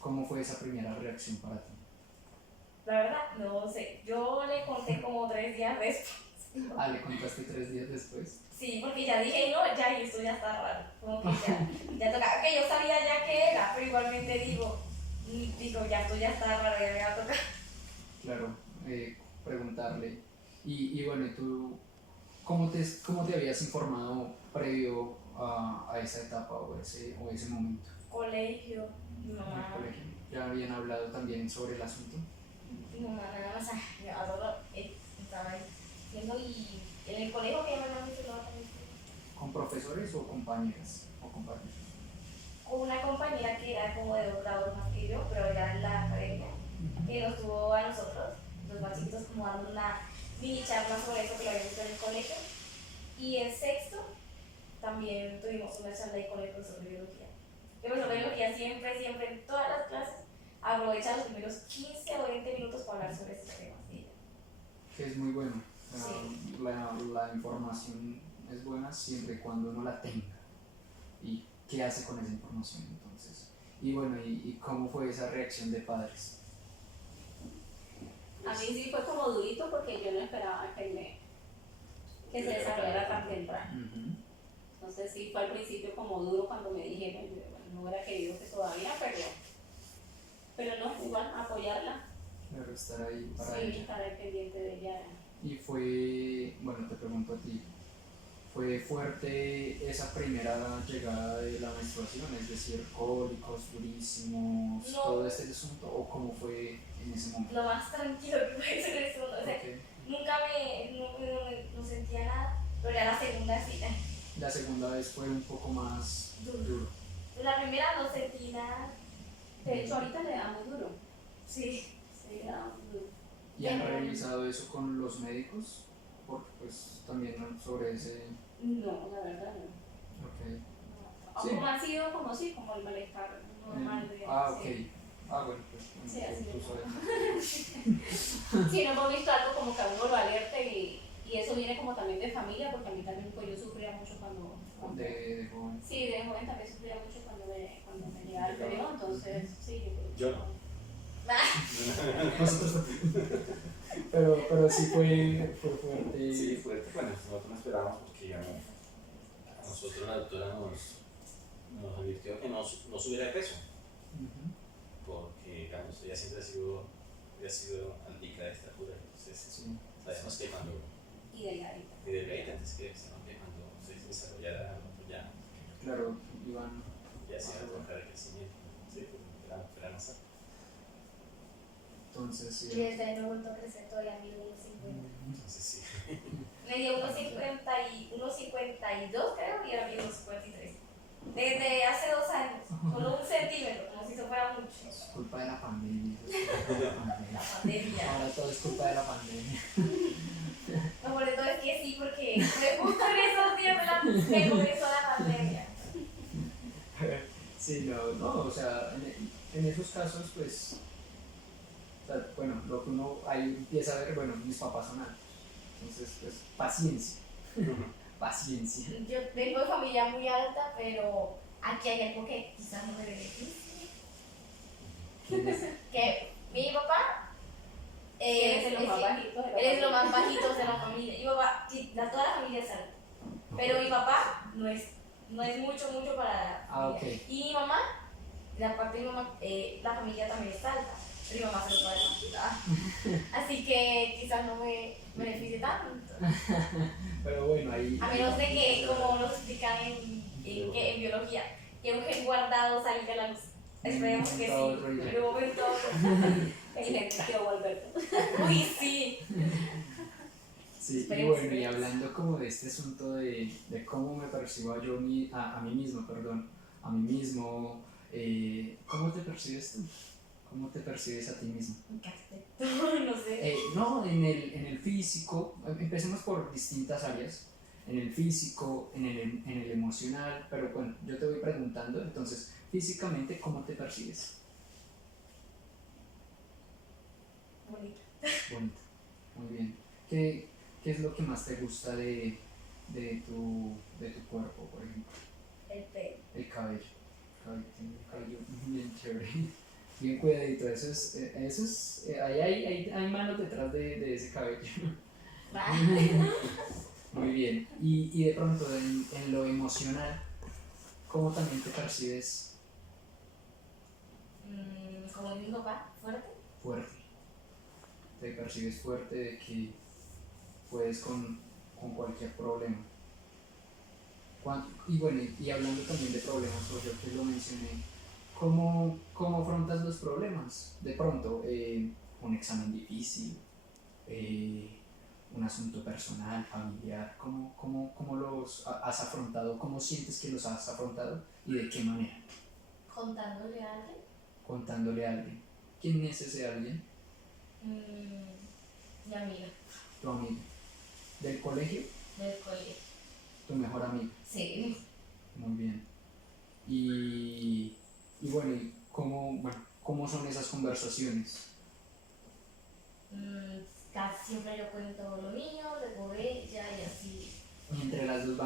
¿Cómo fue esa primera reacción para ti? La verdad, no sé. Yo le conté como 3 días después. ¿Le contaste 3 días después? Sí, porque ya dije, no, ya, y esto ya está raro. Como que ya tocaba. Que yo sabía ya qué era, pero igualmente digo, ya esto ya está raro, ya me va a tocar. Claro, preguntarle. Y bueno, ¿y tú cómo te habías informado previo a esa etapa o ese momento Colegio, mi en el mamá. colegio? ¿Ya habían hablado también sobre el asunto? Mi mamá nada más, mi mamá solo estaba ahí viendo y en el colegio que ya me lo han dicho, lo también. ¿Con profesores o compañeras o compañeros? Con una compañera que era como de 2 grados más que yo, pero ya en la academia, que nos tuvo a nosotros, los más chiquitos, como dando una mini charla sobre eso que lo habíamos visto en el colegio. Y en sexto también tuvimos una charla ahí con el profesor de biología. El profesor de biología siempre, en todas las clases, aprovecha los primeros 15 o 20 minutos para hablar sobre estos temas. ¿Sí? Que es muy bueno. Sí. La información es buena siempre y cuando uno la tenga. ¿Y qué hace con esa información entonces? Y bueno, ¿y cómo fue esa reacción de padres? A mí sí fue como durito porque yo no esperaba que se desarrollara tan temprano. Entonces sí fue al principio como duro cuando me dijeron, yo, bueno, no hubiera querido que todavía, pero no, igual apoyarla. Claro, estar ahí para Sí, ella. estar ahí pendiente de ella. Y fue, bueno, te pregunto a ti, ¿fue fuerte esa primera llegada de la menstruación? Es decir, cólicos durísimos, No. todo este asunto, ¿o cómo fue en ese momento? Lo más tranquilo que puede ser eso, ¿no? O sea, Ok. nunca no sentía nada, pero ya la segunda sí. La segunda vez fue un poco más duro. La primera no sentí nada. De hecho, ahorita le da muy duro. Sí. Sí, le da muy duro. ¿Y han revisado eso con los médicos? Porque pues también sobre ese... No, la verdad no. Ok. Sí. Sí. Como ha sido como el malestar normal de Ok. sí. Bueno, pues Sí, así tú es. sabes. Sí, no hemos visto algo como que a uno lo alerte y eso viene como también de familia, porque a mí también pues yo sufría mucho cuando De joven. sí, de joven también sufría mucho cuando me llegaba el periodo, entonces sí, Yo no. Nosotros pero sí fue fuerte. Sí, fuerte. Bueno, nosotros no esperábamos porque digamos, a nosotros nosotros la doctora nos advirtió que no subiera de peso, porque digamos, ella siempre ha sido altica de estatura, entonces sabemos que cuando Y delgadita. y delgadita, antes que cuando se desarrollara pues ya Claro, Iván. ya se iba a tocar el crecimiento, ¿sí? Porque era más alto. Entonces, Y sí. desde ahí no he vuelto a crecer, todavía mido 1,50. Entonces sí. Me dio 1,52 creo, y ahora mido 1,53. Desde hace 2 años, solo 1 centímetro, como si eso fuera mucho. Es culpa de la pandemia. Es culpa de la pandemia. La pandemia. Ahora todo es culpa de la pandemia. Lo mejor de todo es que sí, porque me justo en esos días me comenzó la pandemia. Sí, no, o sea, en esos casos, pues, o sea, bueno, lo que uno ahí empieza a ver, bueno, mis papás son altos, entonces, pues, paciencia, paciencia. Yo vengo de familia muy alta, pero aquí hay algo que quizás no me beneficie. Que mi papá Es de los más bajitos de la él es lo familia. más bajito de la familia. Mi papá, sí, toda la familia es alta. Pero mi papá no es mucho para la familia. Ok. Y mi mamá, la parte de mi mamá, la familia también es alta. Pero mi mamá se lo puede dar. Así que quizás no me beneficie tanto. Pero bueno, ahí... A menos de que, como nos explican en biología, que un gen guardado salga a la luz. Esperemos que sí. En un momento. El tío Alberto. Uy, sí. Sí, y Esperemos, bueno, y esperemos. hablando como de este asunto de cómo me percibo yo a mí mismo, perdón, a mí mismo, ¿cómo te percibes tú? ¿Cómo te percibes a ti mismo? ¿Qué aspecto? No sé. No, en el físico, empecemos por distintas áreas, en el físico, en el emocional, pero bueno, yo te voy preguntando, entonces, físicamente, ¿cómo te percibes? Bonito. Bonito, muy bien. ¿Qué es lo que más te gusta de tu cuerpo, por ejemplo? El pelo. El cabello. Tiene un cabello bien chévere, bien cuidadito. Eso es ahí hay manos detrás de ese cabello. Muy bien. Y de pronto, en lo emocional, ¿cómo también te percibes Como mi papá, fuerte. fuerte? Te percibes fuerte de que puedes con cualquier problema. Y bueno, y hablando también de problemas, pues yo que lo mencioné, ¿cómo afrontas los problemas? De pronto, un examen difícil, un asunto personal, familiar, ¿cómo los has afrontado? ¿Cómo sientes que los has afrontado? ¿Y de qué manera? Contándole a alguien. Contándole a alguien. ¿Quién es ese alguien? Mi amiga Tu amigo. ¿Del colegio? del colegio. Tu mejor amigo. Sí. Muy bien. Y bueno, ¿y cómo son esas conversaciones? Casi siempre yo cuento lo mío, luego ella y así. Y entre las dos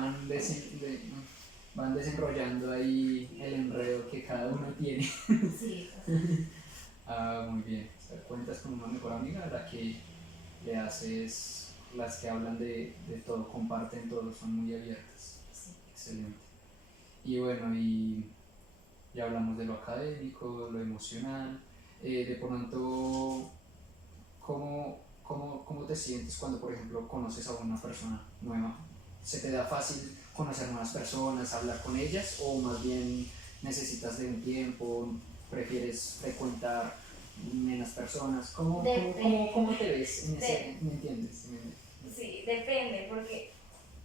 van desenrollando ahí el enredo que cada uno tiene. Sí, así. Muy bien. O sea, cuentas con una mejor amiga a la que le haces, las que hablan de todo, comparten todo, son muy abiertas. Sí. Excelente. Y bueno, y ya hablamos de lo académico, lo emocional. De pronto, ¿cómo te sientes cuando, por ejemplo, conoces a una persona nueva? ¿Se te da fácil conocer nuevas personas, hablar con ellas, o más bien necesitas de un tiempo, prefieres frecuentar menos personas? ¿Cómo te ves en ese? ¿Me entiendes? Sí, depende, porque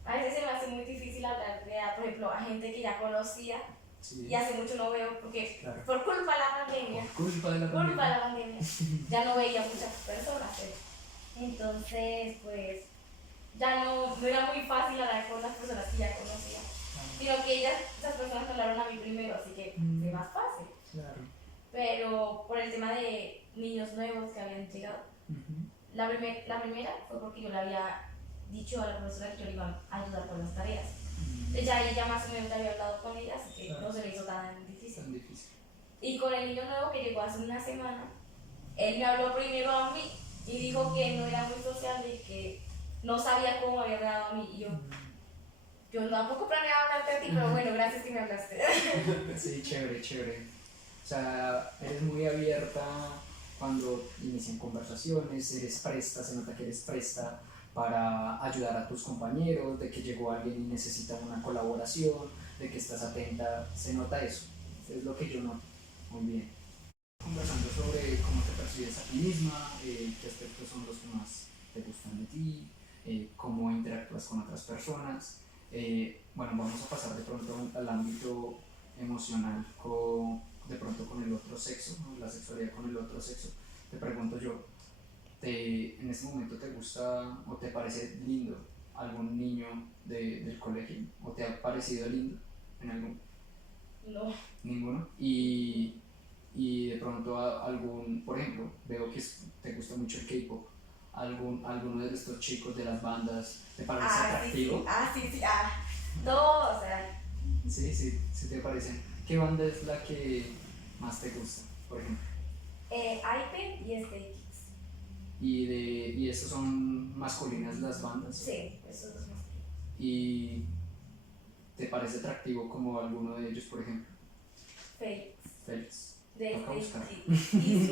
a veces se me hace muy difícil hablar por ejemplo, a gente que ya conocía Sí, y hace mucho no veo, porque claro. por culpa de la pandemia, Por culpa de la por culpa de pandemia. la pandemia, ya no veía muchas personas. Entonces, pues, ya no era muy fácil hablar con las personas que ya conocía, sino que esas personas me hablaron a mí primero, así que fue más fácil. Claro. Pero por el tema de niños nuevos que habían llegado, Ujú. la primera fue porque yo le había dicho a la profesora que yo le iba a ayudar con las tareas. Ya ella más o menos había hablado con ella, así que no se me hizo tan difícil. Tan difícil. Y con el niño nuevo que llegó hace una semana, él me habló primero a mí y dijo que no era muy sociable y que no sabía cómo había hablado a mí. Y yo, Yo tampoco planeaba hablarte de ti, pero bueno, gracias que me hablaste. Sí, chévere, chévere. O sea, eres muy abierta cuando inician conversaciones, eres presta, se nota que eres presta para ayudar a tus compañeros, de que llegó alguien y necesita una colaboración, de que estás atenta, se nota eso. Es lo que yo noto. Muy bien. Conversando sobre cómo te percibes a ti misma, qué aspectos son los que más te gustan de ti, cómo interactúas con otras personas. Bueno, vamos a pasar de pronto al ámbito emocional, de pronto con el otro sexo, ¿no? La sexualidad con el otro sexo. Te pregunto yo, ¿en este momento te gusta o te parece lindo algún niño del colegio? ¿O te ha parecido lindo en algún? No. Ninguno. Y de pronto algún, por ejemplo, veo que te gusta mucho el K-pop. Alguno de estos chicos de las bandas, ¿te parece atractivo? Sí. No, o sea. Sí te parecen. ¿Qué banda es la que más te gusta, por ejemplo? iPad y Stay Kids. ¿Y estos son masculinas las bandas? Sí, esos dos más. ¿Y te parece atractivo como alguno de ellos, por ejemplo? Félix. Félix. De Toca Stay buscar. Kids. Y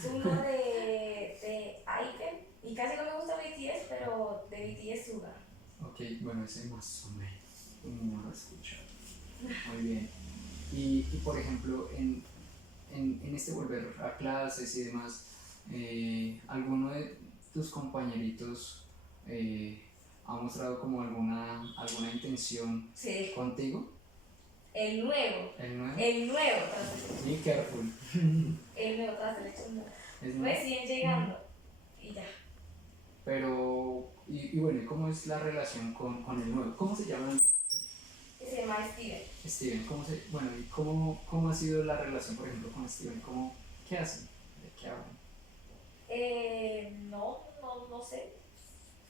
Zuno de iPad. Y casi no me gusta BTS, pero de BTS Suga. Ok, bueno, ese más o menos. No lo he escuchado. Muy bien. Y por ejemplo, en este volver a clases y demás, ¿alguno de tus compañeritos ha mostrado como alguna intención Sí. contigo? El nuevo. ¿El nuevo? El nuevo tras el Sí, careful. El nuevo tras el hecho. Es nuevo. Recién llegando. Y ya. Pero, y bueno, ¿y cómo es la relación con el nuevo? ¿Cómo se llama? Se llama Steven. Steven, bueno, ¿y cómo ha sido la relación, por ejemplo, con Steven? ¿Qué hacen? ¿De qué hablan? No sé.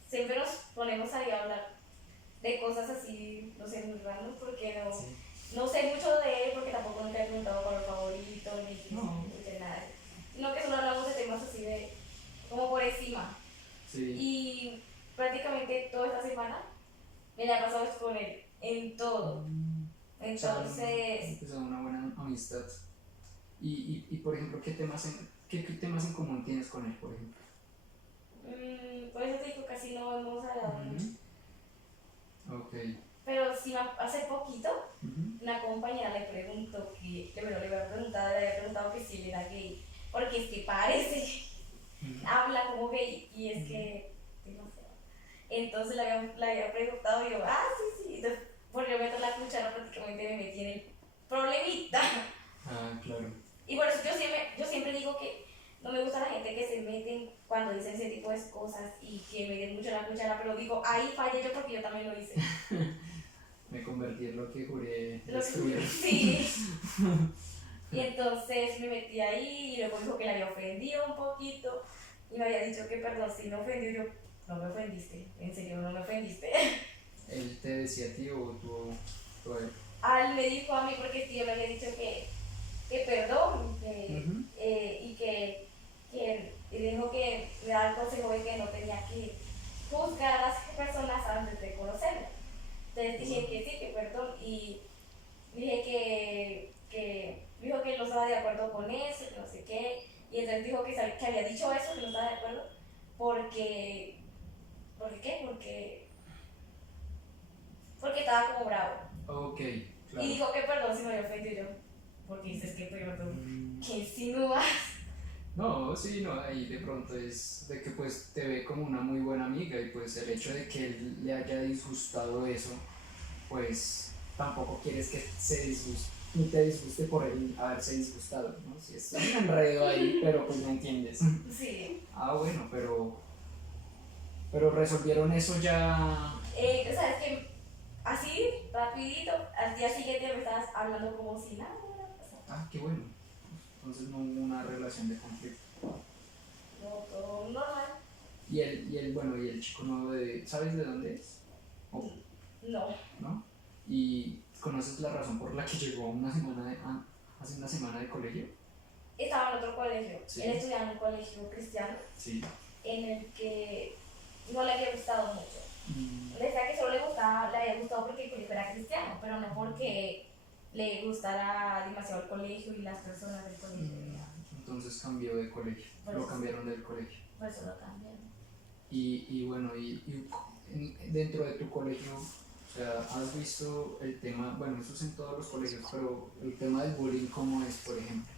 Siempre nos ponemos ahí a hablar de cosas así, no sé, muy random, porque Sí. no sé mucho de él, porque tampoco nunca he preguntado por el favorito, No. ni de nada. Sino que solo hablamos de temas así de, como por encima. Sí. Y prácticamente toda esta semana me la he pasado con él, en todo. Entonces, Empezó una buena amistad. Y por ejemplo, ¿qué temas en común tienes con él, por ejemplo? por eso te digo, casi no hemos hablado mucho. Ok. Pero sí, hace poquito, una compañera le preguntó le había preguntado que si él era gay, porque es que parece, habla como gay, y es que, no sé. Entonces le había preguntado y yo, sí. Entonces, por yo meto la cuchara, prácticamente me metí en el problemita. Ah, claro. Y por eso yo siempre digo que no me gusta la gente que se meten cuando dicen ese tipo de cosas y que me den mucho la cuchara, pero digo, ahí fallé yo porque yo también lo hice. Me convertí en lo que juré Lo que destruir. sí. Y entonces me metí ahí y luego dijo que le había ofendido un poquito y me había dicho que perdón si me ofendió. Yo, no me ofendiste, en serio no me ofendiste. ¿Él te decía a ti o tú a él? Él me dijo a mí porque yo le había dicho que perdón y que dijo que me daba el consejo de que no tenía que juzgar a las personas antes de conocerlas. Entonces dije que sí, que perdón, y dije dijo que no estaba de acuerdo con eso, que no sé qué, y entonces dijo que había dicho eso, que no estaba de acuerdo, porque estaba como bravo. Ok, claro. Y dijo que perdón si me había ofendido. Yo, porque dices que perdón, ¿qué insinúas? No, sí, no, ahí de pronto es de que pues te ve como una muy buena amiga y pues el hecho de que él le haya disgustado eso, pues tampoco quieres que se disguste, ni te disguste por él haberse disgustado, ¿no? Si es un enredo ahí, pero pues me entiendes. Sí. Ah, bueno, pero resolvieron eso ya. ¿Sabes qué? Así, rapidito, al día siguiente me estabas hablando como si nada hubiera pasado. Ah, qué bueno. Entonces no hubo una relación de conflicto. No, todo normal. Y el chico nuevo ¿sabes de dónde es? ¿O No. no? ¿Y conoces la razón por la que llegó hace una semana de colegio? Estaba en otro colegio. Sí. Él estudiaba en un colegio cristiano Sí. en el que no le había gustado mucho. Le decía que solo le había gustado porque el colegio era cristiano, pero no porque le gustara demasiado el colegio y las personas del colegio. Entonces cambió de colegio, Por lo eso. cambiaron del colegio. Por eso lo cambiaron. Y bueno, dentro de tu colegio, o sea, has visto el tema, bueno, eso es en todos los colegios, pero el tema del bullying, ¿cómo es, por ejemplo?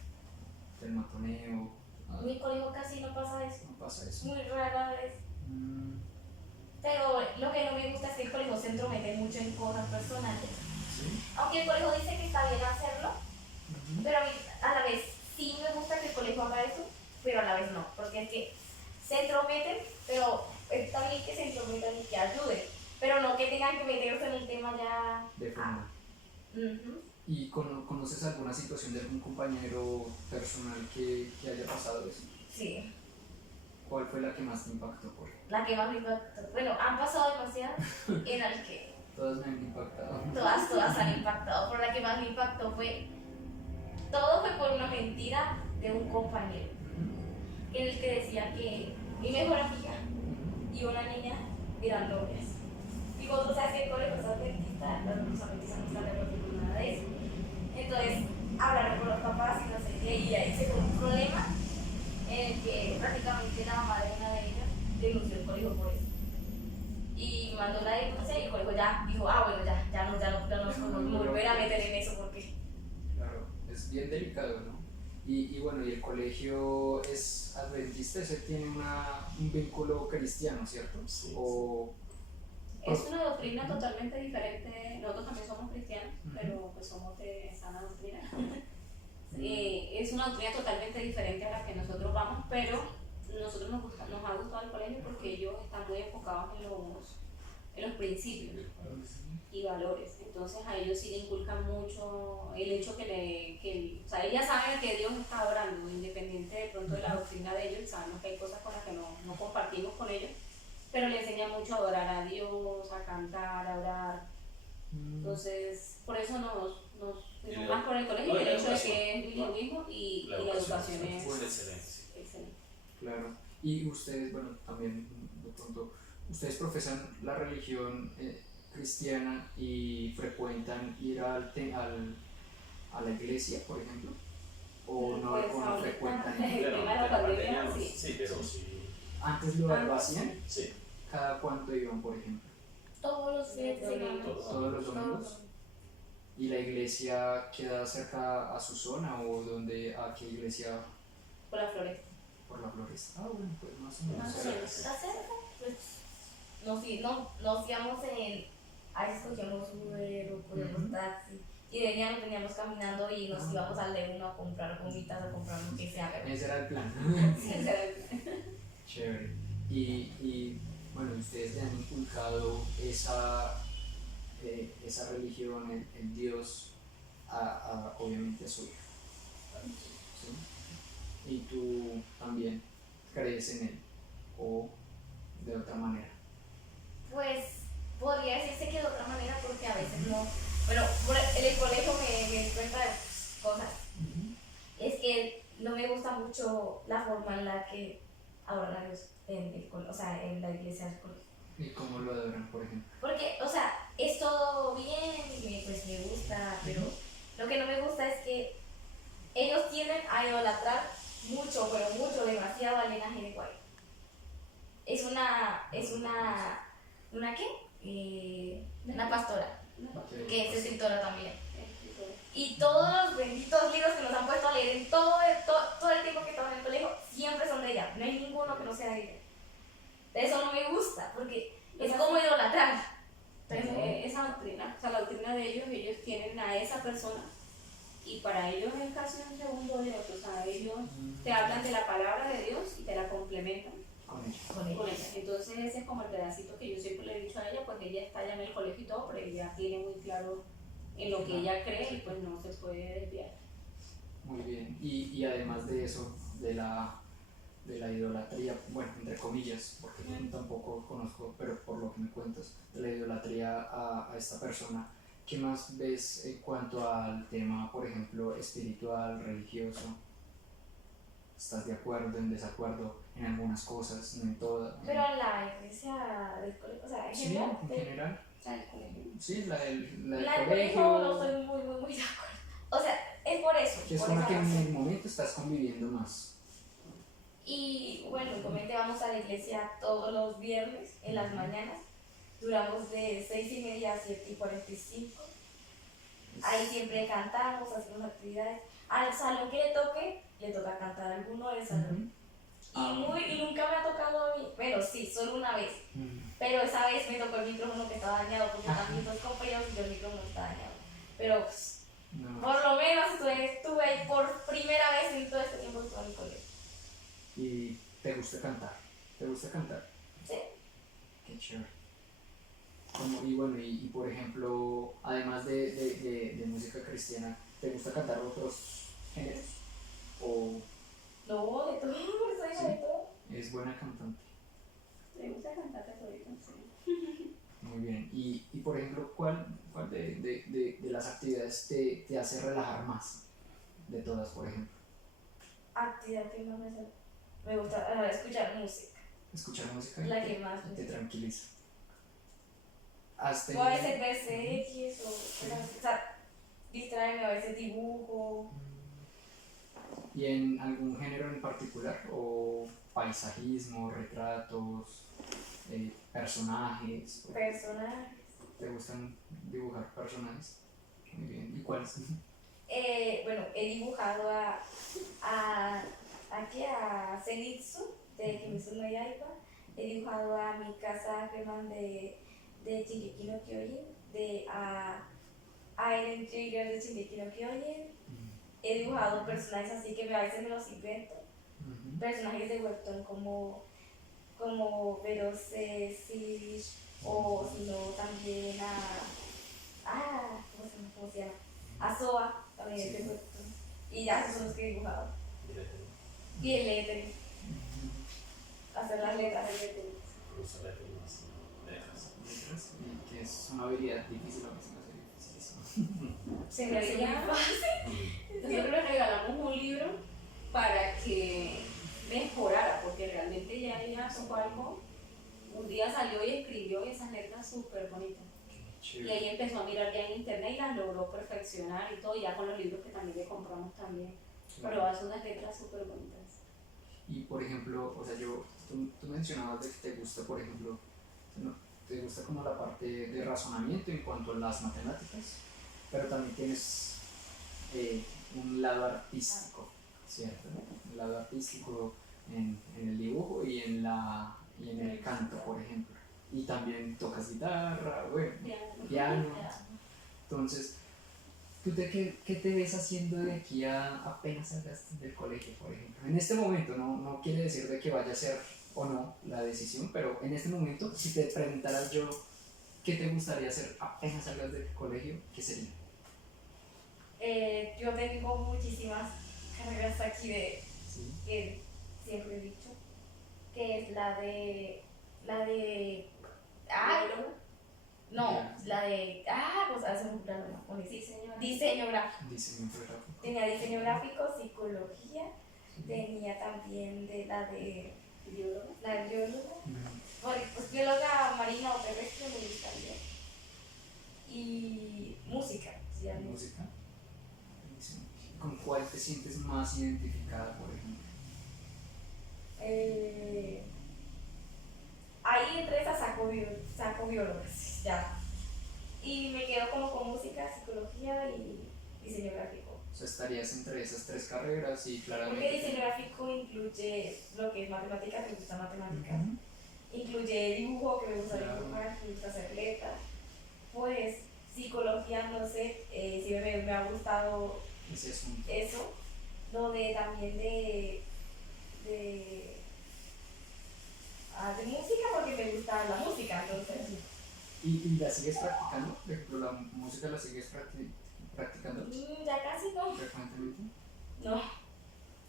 El matoneo, En mi colegio casi no pasa eso. no pasa eso. Muy rara vez. Mm, Pero lo que no me gusta es que el colegio se entromete mucho en cosas personales. ¿sí? Aunque el colegio dice que está bien hacerlo, Ujú. pero a mí a la vez sí me gusta que el colegio haga eso, pero a la vez no. Porque es que se entrometen, pero está bien que se entrometan y que ayuden. Pero no que tengan que meterse en el tema ya. De forma. Ujú. ¿Y conoces alguna situación de algún compañero personal que haya pasado eso? Sí, ¿Cuál fue la que más te impactó? Por la que más me impactó. Bueno, han pasado demasiadas en las que todas me han impactado. todas han impactado, pero la que más me impactó fue, todo fue por una mentira de un compañero, Ujú. en el que decía que mi mejor amiga y una niña eran novias. Y vos tú sabes que el colegio es adventista, los adventistas no están de acuerdo con nada de eso. Entonces hablaron con los papás y no sé qué, y ahí se fue un problema en el que prácticamente la mamá de una de ellas denunció el colegio por eso. Y mandó la denuncia y el colegio ya dijo, bueno, ya no nos podemos volver a meter en eso porque... Claro, es bien delicado, ¿no? Y bueno, y el colegio es adventista, ese tiene un vínculo cristiano, ¿cierto? Sí. O, Es una doctrina totalmente diferente. Nosotros también somos cristianos, Ujú. pero pues somos de sana doctrina. Es una doctrina totalmente diferente a la que nosotros vamos, pero nosotros nos ha gustado el colegio porque ellos están muy enfocados en los principios y valores. Entonces a ellos sí le inculcan mucho el hecho o sea, ellas saben que Dios está orando, independiente de pronto de la doctrina de ellos, sabemos que hay cosas con las que no compartimos con ellos, pero le enseña mucho a adorar a Dios, a cantar, a orar. Entonces, por eso nos fuimos más por el colegio, el hecho de que es bilingüismo y la educación es excelente. excelente. claro. Y ustedes, bueno, también de pronto, ustedes profesan la religión cristiana y frecuentan ir a la iglesia, por ejemplo, o no, Pues o no ahorita, frecuentan. el Claro, tema de la pandemia, sí. sí, pero sí. Antes lo hacían, Sí. ¿cada cuánto iban, por ejemplo? Todos los fines de semana. Todos los domingos. ¿Y la iglesia queda cerca a su zona o a qué iglesia? Por la floresta. Por la floresta. Ah, bueno, pues más o menos. Más o cerca. menos. ¿Está cerca? Pues nos íbamos en... A veces cogíamos Uber o cogíamos Ujú. taxi. Y veníamos caminando y nos íbamos al de uno a comprar gomitas, a comprar lo que sea. Pero... Ese era el plan. Sí, o sea, Chévere. Y bueno, ustedes le han inculcado esa religión, el Dios, obviamente a su hija. ¿Sí? Y tú también crees en él o de otra manera. pues podría decirse que de otra manera porque a veces no. Pero en el colegio me di cuenta de cosas. Es que no me gusta mucho la forma en la que adoran a Dios o sea, en la iglesia del colegio. ¿Y cómo lo adoran, por ejemplo? Porque, o sea, es todo bien y pues me gusta, pero lo que no me gusta es que ellos tienden a idolatrar mucho, pero mucho, demasiado al linaje de Guay. ¿Una qué? Una pastora, que es escritora también. Y todos los benditos libros que nos han puesto a leer en todo el tiempo que estamos en el colegio, siempre son de ella. No hay ninguno que no sea de ella. Eso no me gusta, porque es como idolatrar. Esa doctrina, o sea, la doctrina de ellos tienen a esa persona y para ellos es casi un segundo Dios. O sea, ellos te hablan de la palabra de Dios y te la complementan Con ella. con ella. Entonces ese es como el pedacito que yo siempre le he dicho a ella, pues ella está ya en el colegio y todo, pero ella tiene muy claro en lo que ella cree y pues no se puede desviar. Muy bien. Y además de eso, de la idolatría, bueno, entre comillas, porque yo tampoco conozco, pero por lo que me cuentas, de la idolatría a esta persona, ¿qué más ves en cuanto al tema, por ejemplo, espiritual, religioso? ¿Estás de acuerdo, en desacuerdo en algunas cosas, no en todas? Pero la iglesia del colegio, o sea, en Sí, general. en general. O sea, el colegio. Sí, la La del del colegio no colegio, estoy muy de acuerdo. O sea, es por eso, que es por con la esa que en razón. el momento estás conviviendo más. Y bueno, comenté, vamos a la iglesia todos los viernes en las mañanas. Duramos de 6:30 a 7:45. Ahí siempre cantamos, hacemos actividades. Al salón que le toca cantar a alguno del salón. Y nunca me ha tocado a mí, bueno, sí, solo una vez. Pero esa vez me tocó el micrófono que estaba dañado, porque también dos compañeros y yo el micrófono está dañado. Pero pues, No. por lo menos estuve ahí por primera vez en todo este tiempo que estuve en mi colegio. ¿Y te gusta cantar? ¿Te gusta cantar? Sí. Qué chévere. Y bueno, y por ejemplo, además de música cristiana, ¿te gusta cantar otros géneros? ¿O No, de todo, soy Sí. de todo. es buena cantante? Me gusta cantar católico, sí. Muy bien. Y por ejemplo, ¿cuál de las actividades te hace relajar más? De todas, por ejemplo. Actividad que más me gusta escuchar música. Escuchar música La que más me te gusta. tranquiliza. ¿Has O tenido- a veces ver series o cosas así. O sea, distraerme, a veces dibujo. ¿Y en algún género en particular? ¿O paisajismo, retratos, personajes? Personas. ¿Te gustan dibujar personajes? Muy bien. ¿Y cuáles? Bueno, he dibujado aquí a Zenitsu de Kimetsu no Yaiba. He dibujado a Mikasa Germán de Shingeki no Kyojin, a Eren Trigger de Shingeki no Kyojin. He dibujado personajes así que a veces me los invento. Personajes de webtoon como Veloce, Sish, o si no también ¿cómo se llama? A Soa, también es de webtoon. Y ya esos son los que he dibujado. Y el lettering, hacer las letras del lettering. Cruzar las letras. Letras, y que es una habilidad difícil, a mí se me hace dificilísimo. Se me hace muy fácil. Nosotros le regalamos un libro para que mejorara, porque realmente ya ella tocó algo. Un día salió y escribió esas letras súper bonitas. Y Chévere. ella empezó a mirar ya en internet y las logró perfeccionar y todo, ya con los libros que también le compramos también. Pero hace unas letras súper bonitas. Y por ejemplo, o sea, tú mencionabas de que te gusta, por ejemplo, ¿no? Te gusta como la parte de razonamiento en cuanto a las matemáticas, pero también tienes un lado artístico, ¿cierto? Un lado artístico en el dibujo y en el canto, por ejemplo. Y también tocas guitarra, bueno, piano. Entonces, ¿qué te ves haciendo de aquí a apenas salgas del colegio, por ejemplo? En este momento, no quiere decir de que vaya a ser o no la decisión, pero en este momento, si te preguntaras yo qué te gustaría hacer apenas salgas del colegio, ¿qué sería? Yo tengo muchísimas carreras aquí Sí. que siempre he dicho, que es pues hace un plano, diseño gráfico. Diseño gráfico. Tenía diseño gráfico, psicología, tenía también la de bióloga, pues bióloga marina o terrestre me gustaría, y música, sí, a mí. Música. Buenísimo. ¿Con cuál te sientes más identificada, por ejemplo? Ahí entre esas saco biólogos, ya. Y me quedo como con música, psicología y diseño gráfico. O sea, estarías entre esas tres carreras y Porque claramente... diseño gráfico incluye lo que es matemáticas, me gusta matemáticas. Incluye dibujo, que me gusta dibujar, que me gusta hacer letras. Pues psicología, no sé, si me ha gustado Ese asunto. eso. Lo de también de música, porque me gusta la música, entonces. ¿Y la sigues practicando? Por ejemplo, ¿la música la sigues practicando Ya casi no. frecuentemente? No.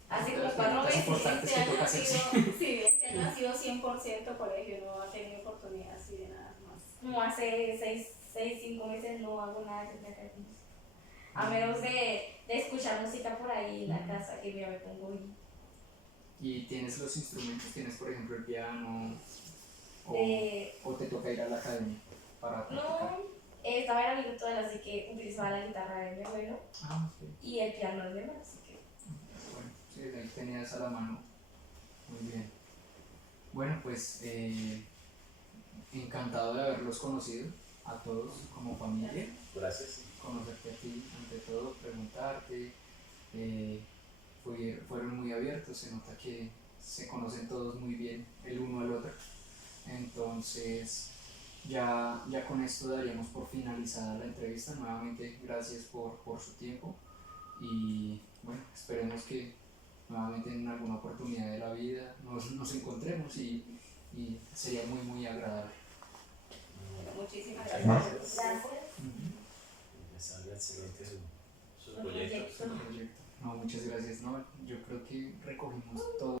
Hace De como las 4 preguntas meses. importantes Este que año ha tocas sido, hacer. sí, este año ha sido 100% colegio, no ha tenido oportunidad así de nada más. Como hace 5 meses no hago nada que tenga que ver con música. A menos de escuchar música por ahí en la casa, que me pongo ¿Y tienes los instrumentos? ¿Tienes, por ejemplo, el piano? De- ¿O te toca ir a la academia para practicar? No, estaba en la virtual, así que utilizaba la guitarra de mi abuelo Ah, sí. y el piano de mi hermano, así que Bueno, sí, ahí tenías a la mano. Muy bien. Bueno, pues encantado de haberlos conocido a todos como familia, Gracias. conocerte a ti ante todo, preguntarte. Fueron muy abiertos, se nota que se conocen todos muy bien el uno al otro. Entonces, ya con esto daríamos por finalizada la entrevista. Nuevamente, gracias por su tiempo y bueno, esperemos que nuevamente en alguna oportunidad de la vida nos encontremos y sería muy, muy agradable. Muchísimas Muchas gracias. gracias. gracias. Me salió excelente su Su proyecto. proyecto. Proyecto. No, muchas gracias. No, yo creo que recogimos todo.